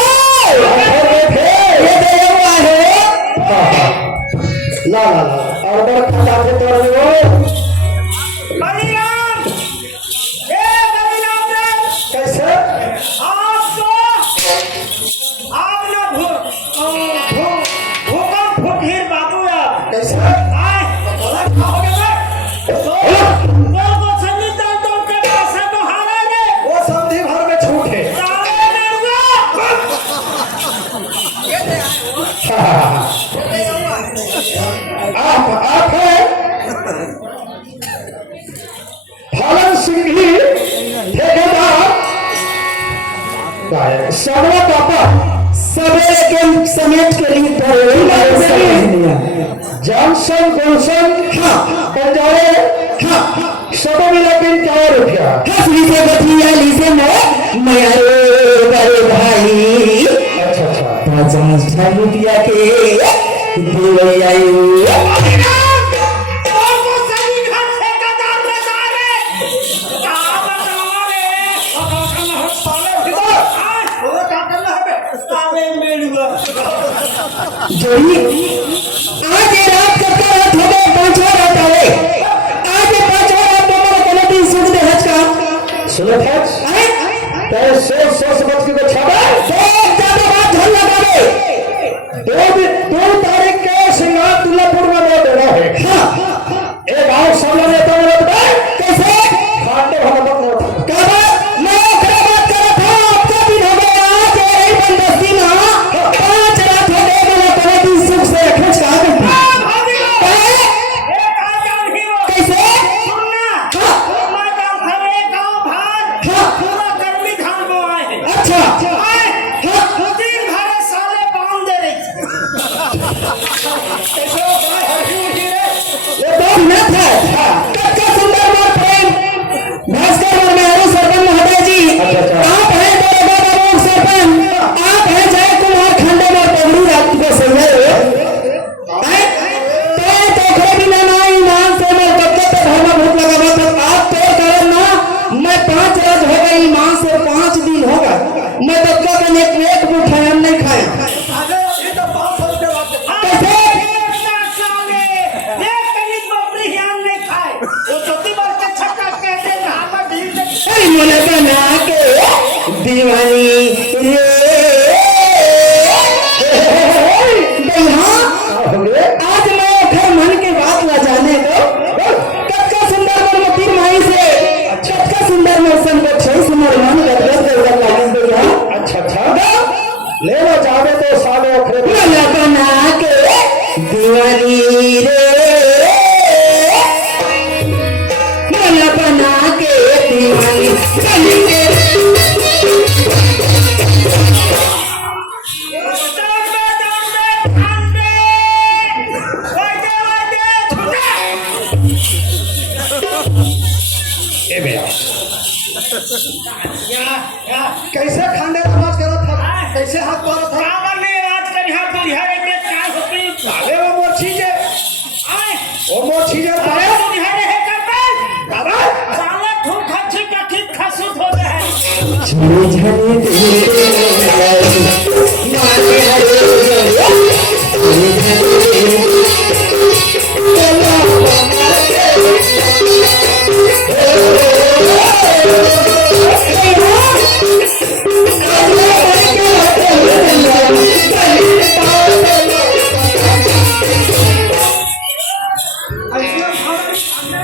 ये दे हुआ है ला ऑर्डर खाता से तोड़ दो बलिराम ए बलिराम रे कैसे आप ना भूकंप फुटहीर बाबू यार कैसे आए बोला खाओगे बे तो संगीत दल तो के पैसे तो हारेंगे वो संधि भर में छूट है सारे मेरुआ आप है फलन सिंह ही ठेकेदार सबला पापा सवेरे के समेट के लिए जॉनसन गोल्सन हाँ पंजाबे हाँ सब मिला के 4 रुपया हसरी से बठिया ली से मैं बड़े भाई अच्छा 50 रुपया के दे आयो जोड़ी आज ये रात कब का रात हो गए 5 रात आवे आज ये 5 रात में मेरे कमेटी सुन दे हज का सुनो हज तेरे सोच समझ के छाड़ा तो ज्यादा बात धन लगावे 2 तारीख के सिंगार दुल्लापुर में मैं देना है हाँ एक आओ सामने लेता हूँ कैसे खाते भगवत का बात मैं ओकरा बात कर रहा था आपका दिन हो गया मन बना के दीवानी रे दैहा आज मैं घर मन के बात ला जाने दो कच्चा सुंदर मनमती माई से कच्चा सुंदर मौसम को छई सुमर मन गदगद गदगद लागिस दैहा अच्छा अच्छा ले लो जावे तो सालो अखरे मन बना के दीवानी रे मन बना के दीवानी बनी के ए बेटा या कैसे खांडे आवाज करत था कैसे हाथ मारत था कावर ने राज कर हाथ तो यह एक क्या होती अरे वो मोर छीजे आए वो मोर छीजे अरे पाए तो यह है कर पे बाबा साला खूब खच्ची का ठीक खसुत हो जाए झूले झले मारे हरे झूले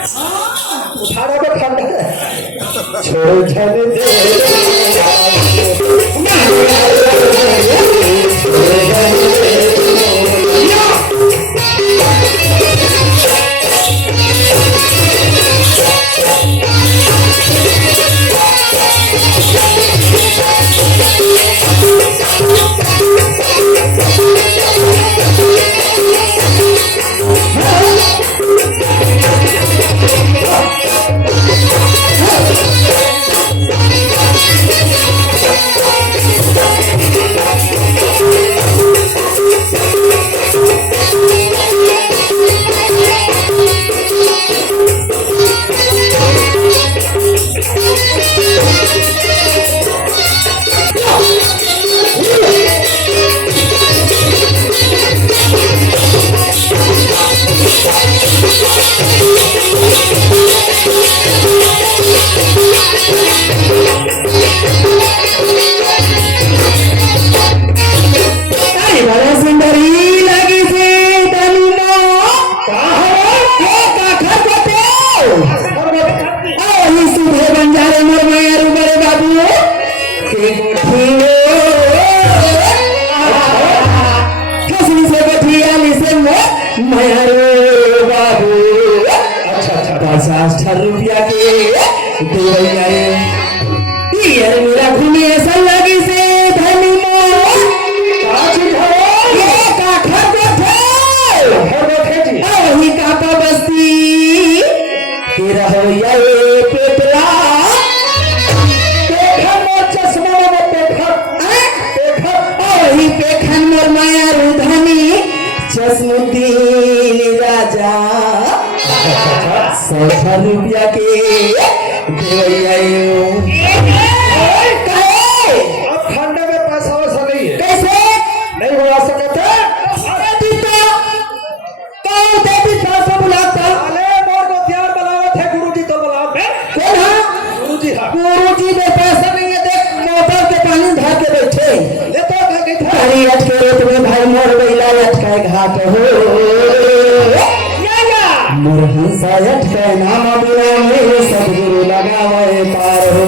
उठाना तो ठंडा है छोड़ झले दे रुपया के मेरा घूमे ऐसा लगी से धनी वही कापा बस्ती तेरा होया ये पेटला चश्मा वही पेखन मोर माया रुधनी चश्मुद्दीन राजा 100 रुपया के देवैया अब ठंडे में पैसा वैसा नहीं है कैसे नहीं बुला सकते बुलाता अरे मोर को त्यार बनावत है गुरुजी तो बुलाओ कौन है गुरुजी हाँ गुरुजी में पैसा नहीं है देख मोटर के पानी धर के बैठे ले तो कहीं था हरी अटके रेत में भाई मोर गईला अटकाए घाट हो मोर हंसा अटके नाम बिना मेरे सदगुरु लगावे पार हो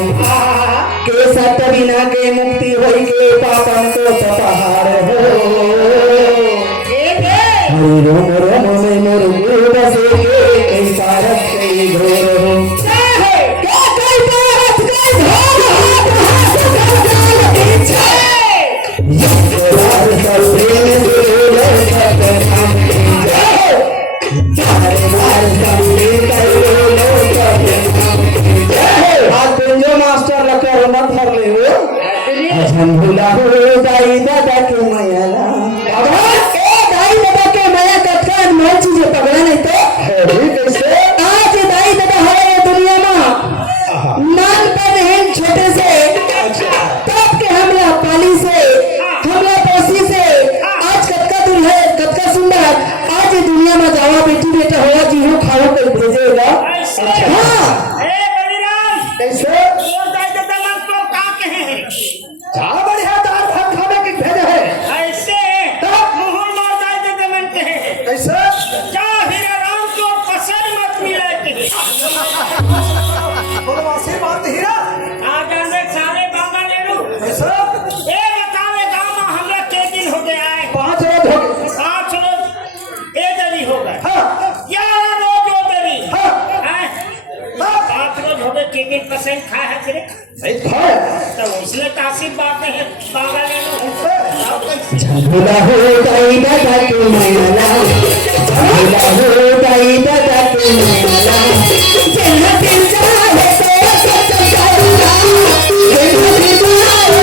के सत बिना के मुक्ति होई के पापन को पहाड़ हो हरि रोम रोम में मोर गुरु बसे के कई पारत कई घोर हो क्या कई पारत कई घोर हो यार सब प्रेम से लो सब नाम चारे मार सब कर लो सब नाम आज पंजो मास्टर लकर मत भर ले हो हम भूला हो दाई दादा के मायाला बाबा ए दाई दादा के माया कटका मन चीज पकड़ा नहीं तो कैसे आज दाई दादा है दुनिया होगे के पसंद खाए है फिर नहीं खाए तो इसलिए तासीब बात नहीं है पागल है झंडुला हो गई दादा के मायाला झंडुला हो गई दादा के मायाला जन्म दिन जाए तो चंचला जन्म दिन जाए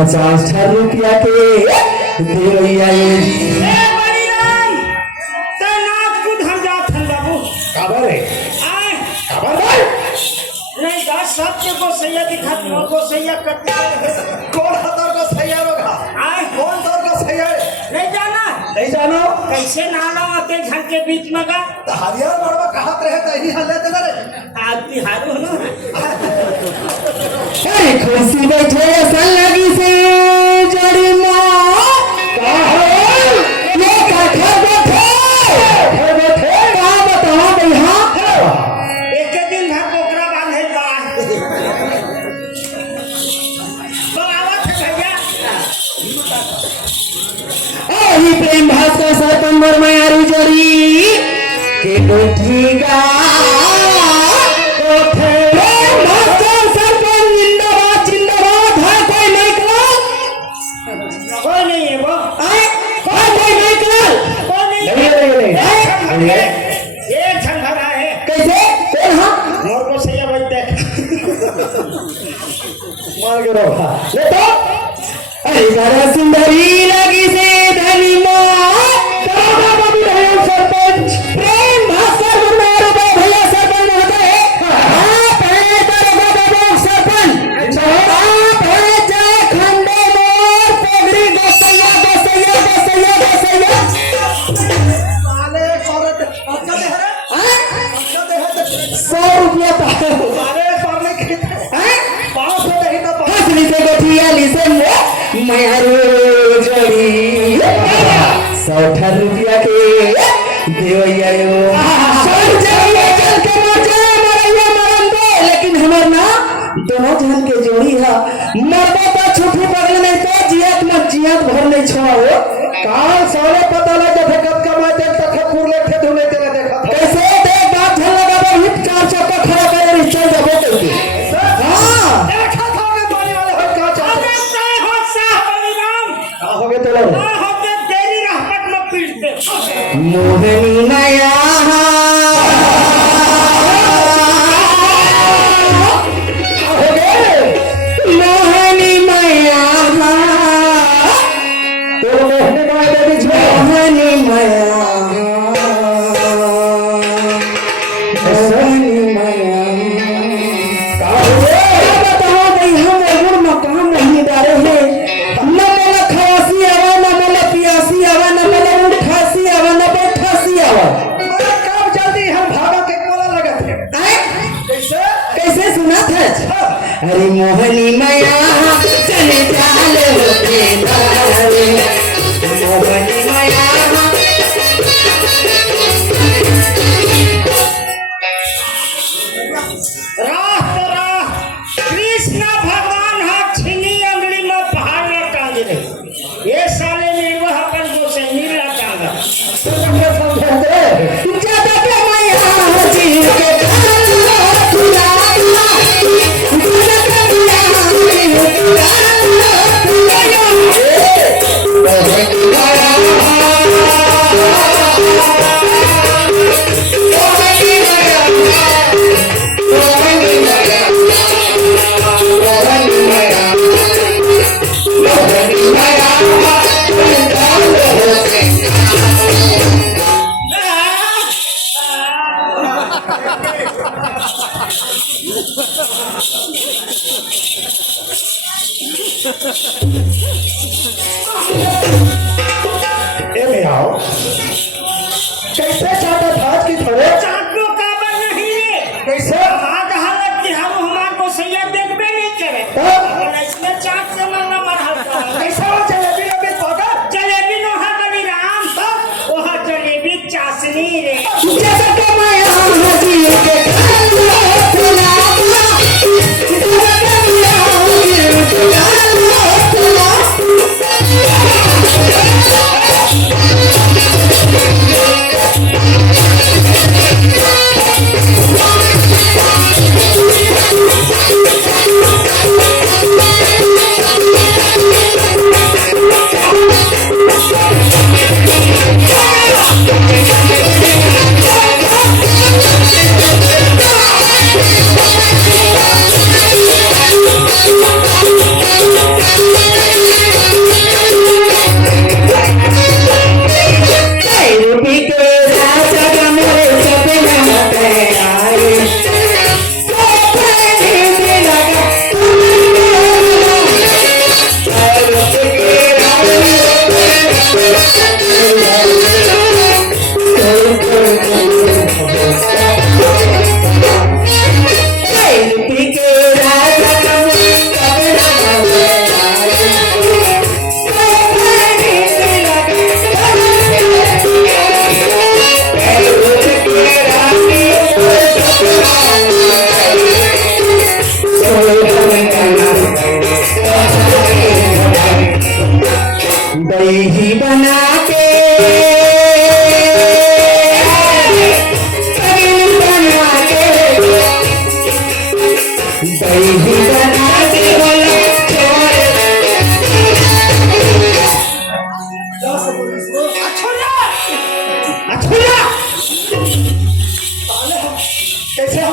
तो रुपया के देवैया सबके को सैया दिखाती हो को सैया करते कौन हतर को सैया होगा आए कौन तर को सैया नहीं जानो कैसे नाला आते झन के बीच में का तो हरियर बड़वा कहत रहे त ही हल्ले देले रे आज बिहारू हो ना अरे खुशी बैठे सन लगी से जोड़ी मां का हो ये काठा बैठे का बताओ भैया एक दिन सरपंच और मायारू जोड़ी के बैठेगा मास्टर सरपंच जिंदाबाद जिंदाबाद है कोई नहीं कल कोई नहीं है वो कोई नहीं कल कोई नहीं नहीं एक छन भरा है कैसे कौन हाँ मोर को सही है देख मार के रखा ले तो अरे जरा सुंदरी लगी से धनी माँ दादा बाबू रहे सरपंच प्रेम भास्कर गुरु भैया सरपंच होते हैं आप हैं दादा बाबू सरपंच आप हैं जय खंडे मोर पगड़ी गोसैया गोसैया गोसैया गोसैया साले औरत अच्छा दे रे 100 रुपया पाए साले सामने खेत हैं 500 दे ना हंसली से गोठिया लिसे मायारू जोड़ी 100 रुपया के देवैया चल के मर जा मरैया मरन दे लेकिन हमर ना दोनों जन के जोड़ी है मरबो तो छुट्टी पगल नहीं तो जियत मत जियत भर नहीं छोड़ो काल साले पता लग जब कब कमाते तक पूर ले थे धुले तेरे देखा था कैसे देख बात झल लगा दो हिट 4 चक्का खड़ा करे रे चल जाबो करके हां देखा था के पानी वाले हो का चाहते अरे साह हो साह बलिराम का हो गए तो लो ना होते तेरी रहमत में पीट दे मोहनी नया हो गए मोहनी मैया तो मोहने का दे दीजिए मोहनी मैया मोहनी मैया का हो गए बताओ भाई हम एगुर मकान नहीं डाले हैं न मोला खवासी आवा न मोला पियासी आवा न मोला उठासी आवा न बैठासी आवा अरे कब जल्दी हम भागा के मोला लगा थे कैसे कैसे सुना था अरे मोहनी मैया चले चाले होते नारे मोहनी मैया राह तो राह कृष्ण भगवान हाथ छीनी अंगली में पहाड़ न टांग रहे ये साले निर्वह कर जो से नीला टांगा ज्यादा के मैया जी के अल्लाह खुदा ज्यादा के मैया जी के अल्लाह ए में आओ कैसे चाहता था कि थोड़े चाटो काबर नहीं रे कैसे हाथ हालत की हम हमार को सैया देखबे नहीं करे बोला इसमें चाट से मांगा मरहल का कैसे वो जलेबी अभी पागा जलेबी नो हा बलिराम ओहा जलेबी चाशनी रे ज्यादा के मैया जी के अल्लाह खुदा ज्यादा के मैया जी के अल्लाह खुदा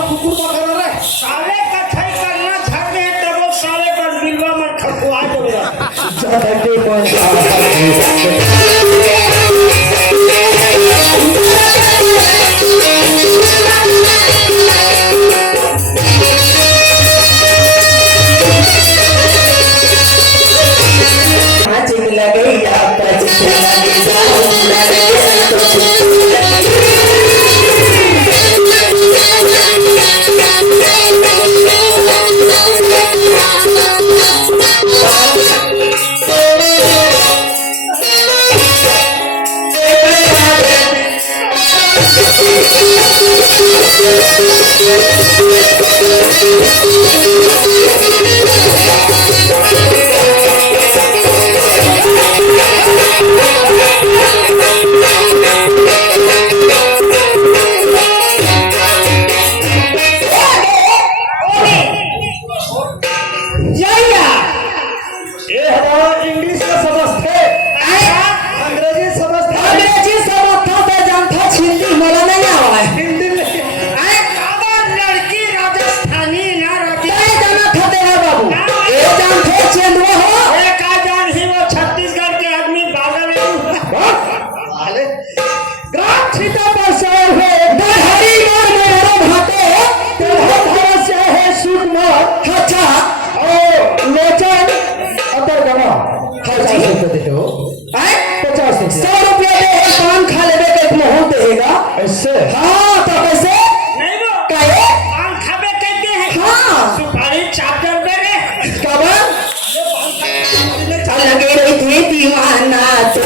कुकुर पकड़ रे साले कथई करना झगड़े तब वो साले पर बिलवा में खपुआ देगा ज्यादा के पहुंचा इंग्लिश का समझते अंग्रेजी समझते अंग्रेजी समझता तो जानता हिंदी मला नहीं आवा है हिंदी में अरे बाबा लड़की राजस्थानी ना रहती नहीं जाना खाते हैं बाबू ये जानते चेंदुआ हो एक आ जान ही वो छत्तीसगढ़ के आदमी पागल है वाले ग्राम सीता पर से है हरी मार मेरा भाते तेरा घर से है सुकुमार अच्छा ओ लोचन अदर गवा 50 रुपए देते हो 50 रुपए 100 रुपया दे पान खा लेबे के मुंह देगा ऐसे हाँ तो कैसे नहीं वो काहे पान खाबे कहते हैं हाँ सुपारी चादर दे रे कबर लगे रही थी दीवाना तो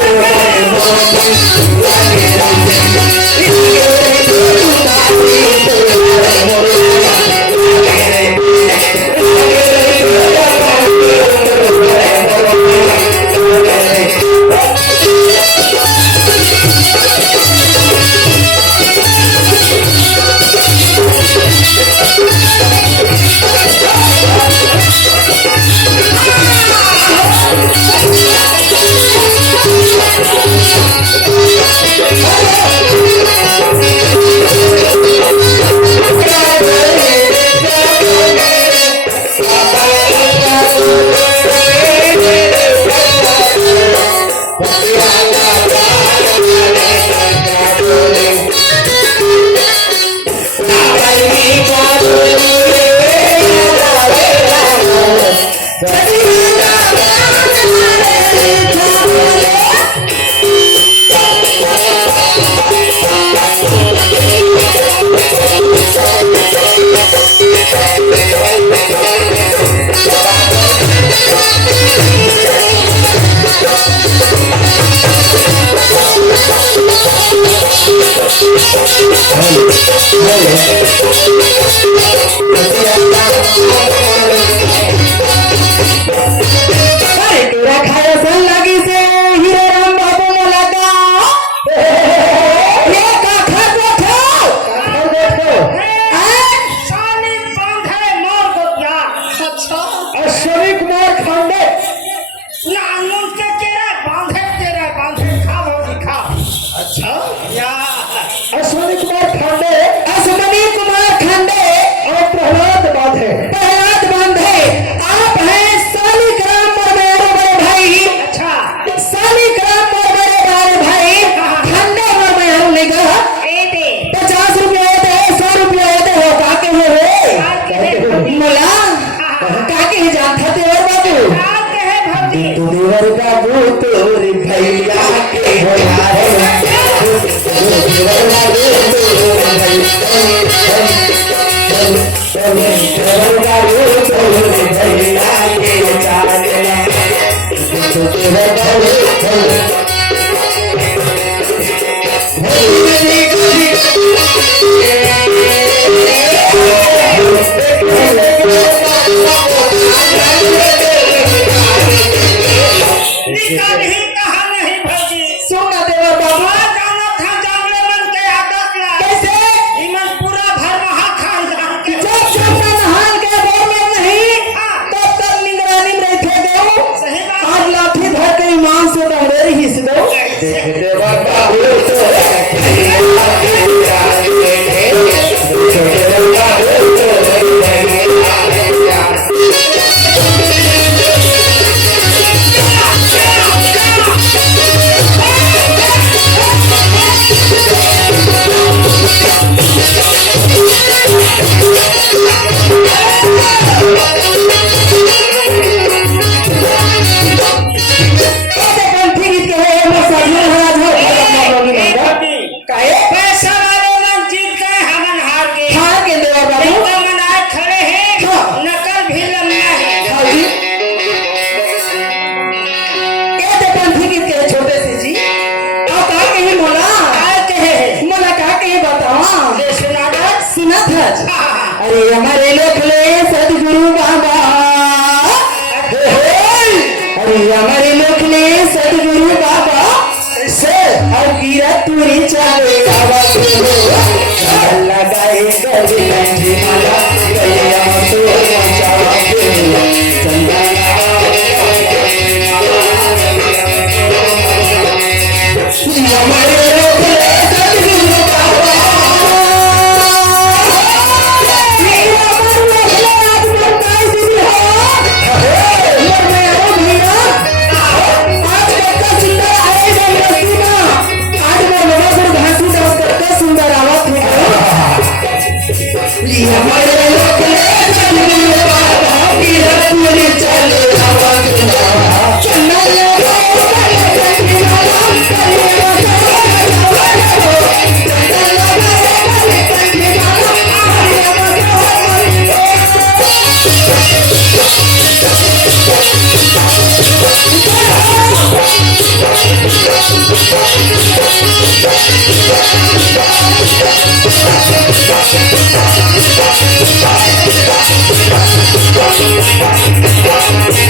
तेरा खाया सन लगी से हीरे राम बाबू मुलाका ये का खा बैठो साली बांधे मोर गोपिया अच्छा अश्विनी कुमार खांडे नानून के तेरा बांधे खा भौजी खा अच्छा या अश्विनी कुमार खांडे अश्विनी कुमार खंडे और प्रहलाद बाधे प्रहलाद बांधे आप हैं सालिग्राम और मेरे बड़े भाई अच्छा सालिग्राम और मेरे बड़े भाई खंडे और मैं हम निगाह ए दे 50 रुपया दे 100 रुपया दे हो काके हो रे मुला काके जानता ते और बाबू आते हैं भौजी देवर बाबू तोर भैया के हो यार देवर बाबू तोर भैया के चालना देवर बाबू निकाल ही कहा नहीं भौजी सुना देवर बाबू जाना था जागले मन के आदत ला कैसे इमन पूरा भर रहा खानदान के जब छोटा नहान के बोर में नहीं तब तक निगरानी में रखे दो सही बात आज लाठी धर के ईमान से दौड़े ही से दो देवर बाबू तो सदगुरु बाबा अरे हमारे लोक ने सदगुरु बाबा से और कीरतपुरी चले आवाज लगाए गले गंजी माला गया तो मचावा हमारे लोक ने सदगुरु बाबा Thank you.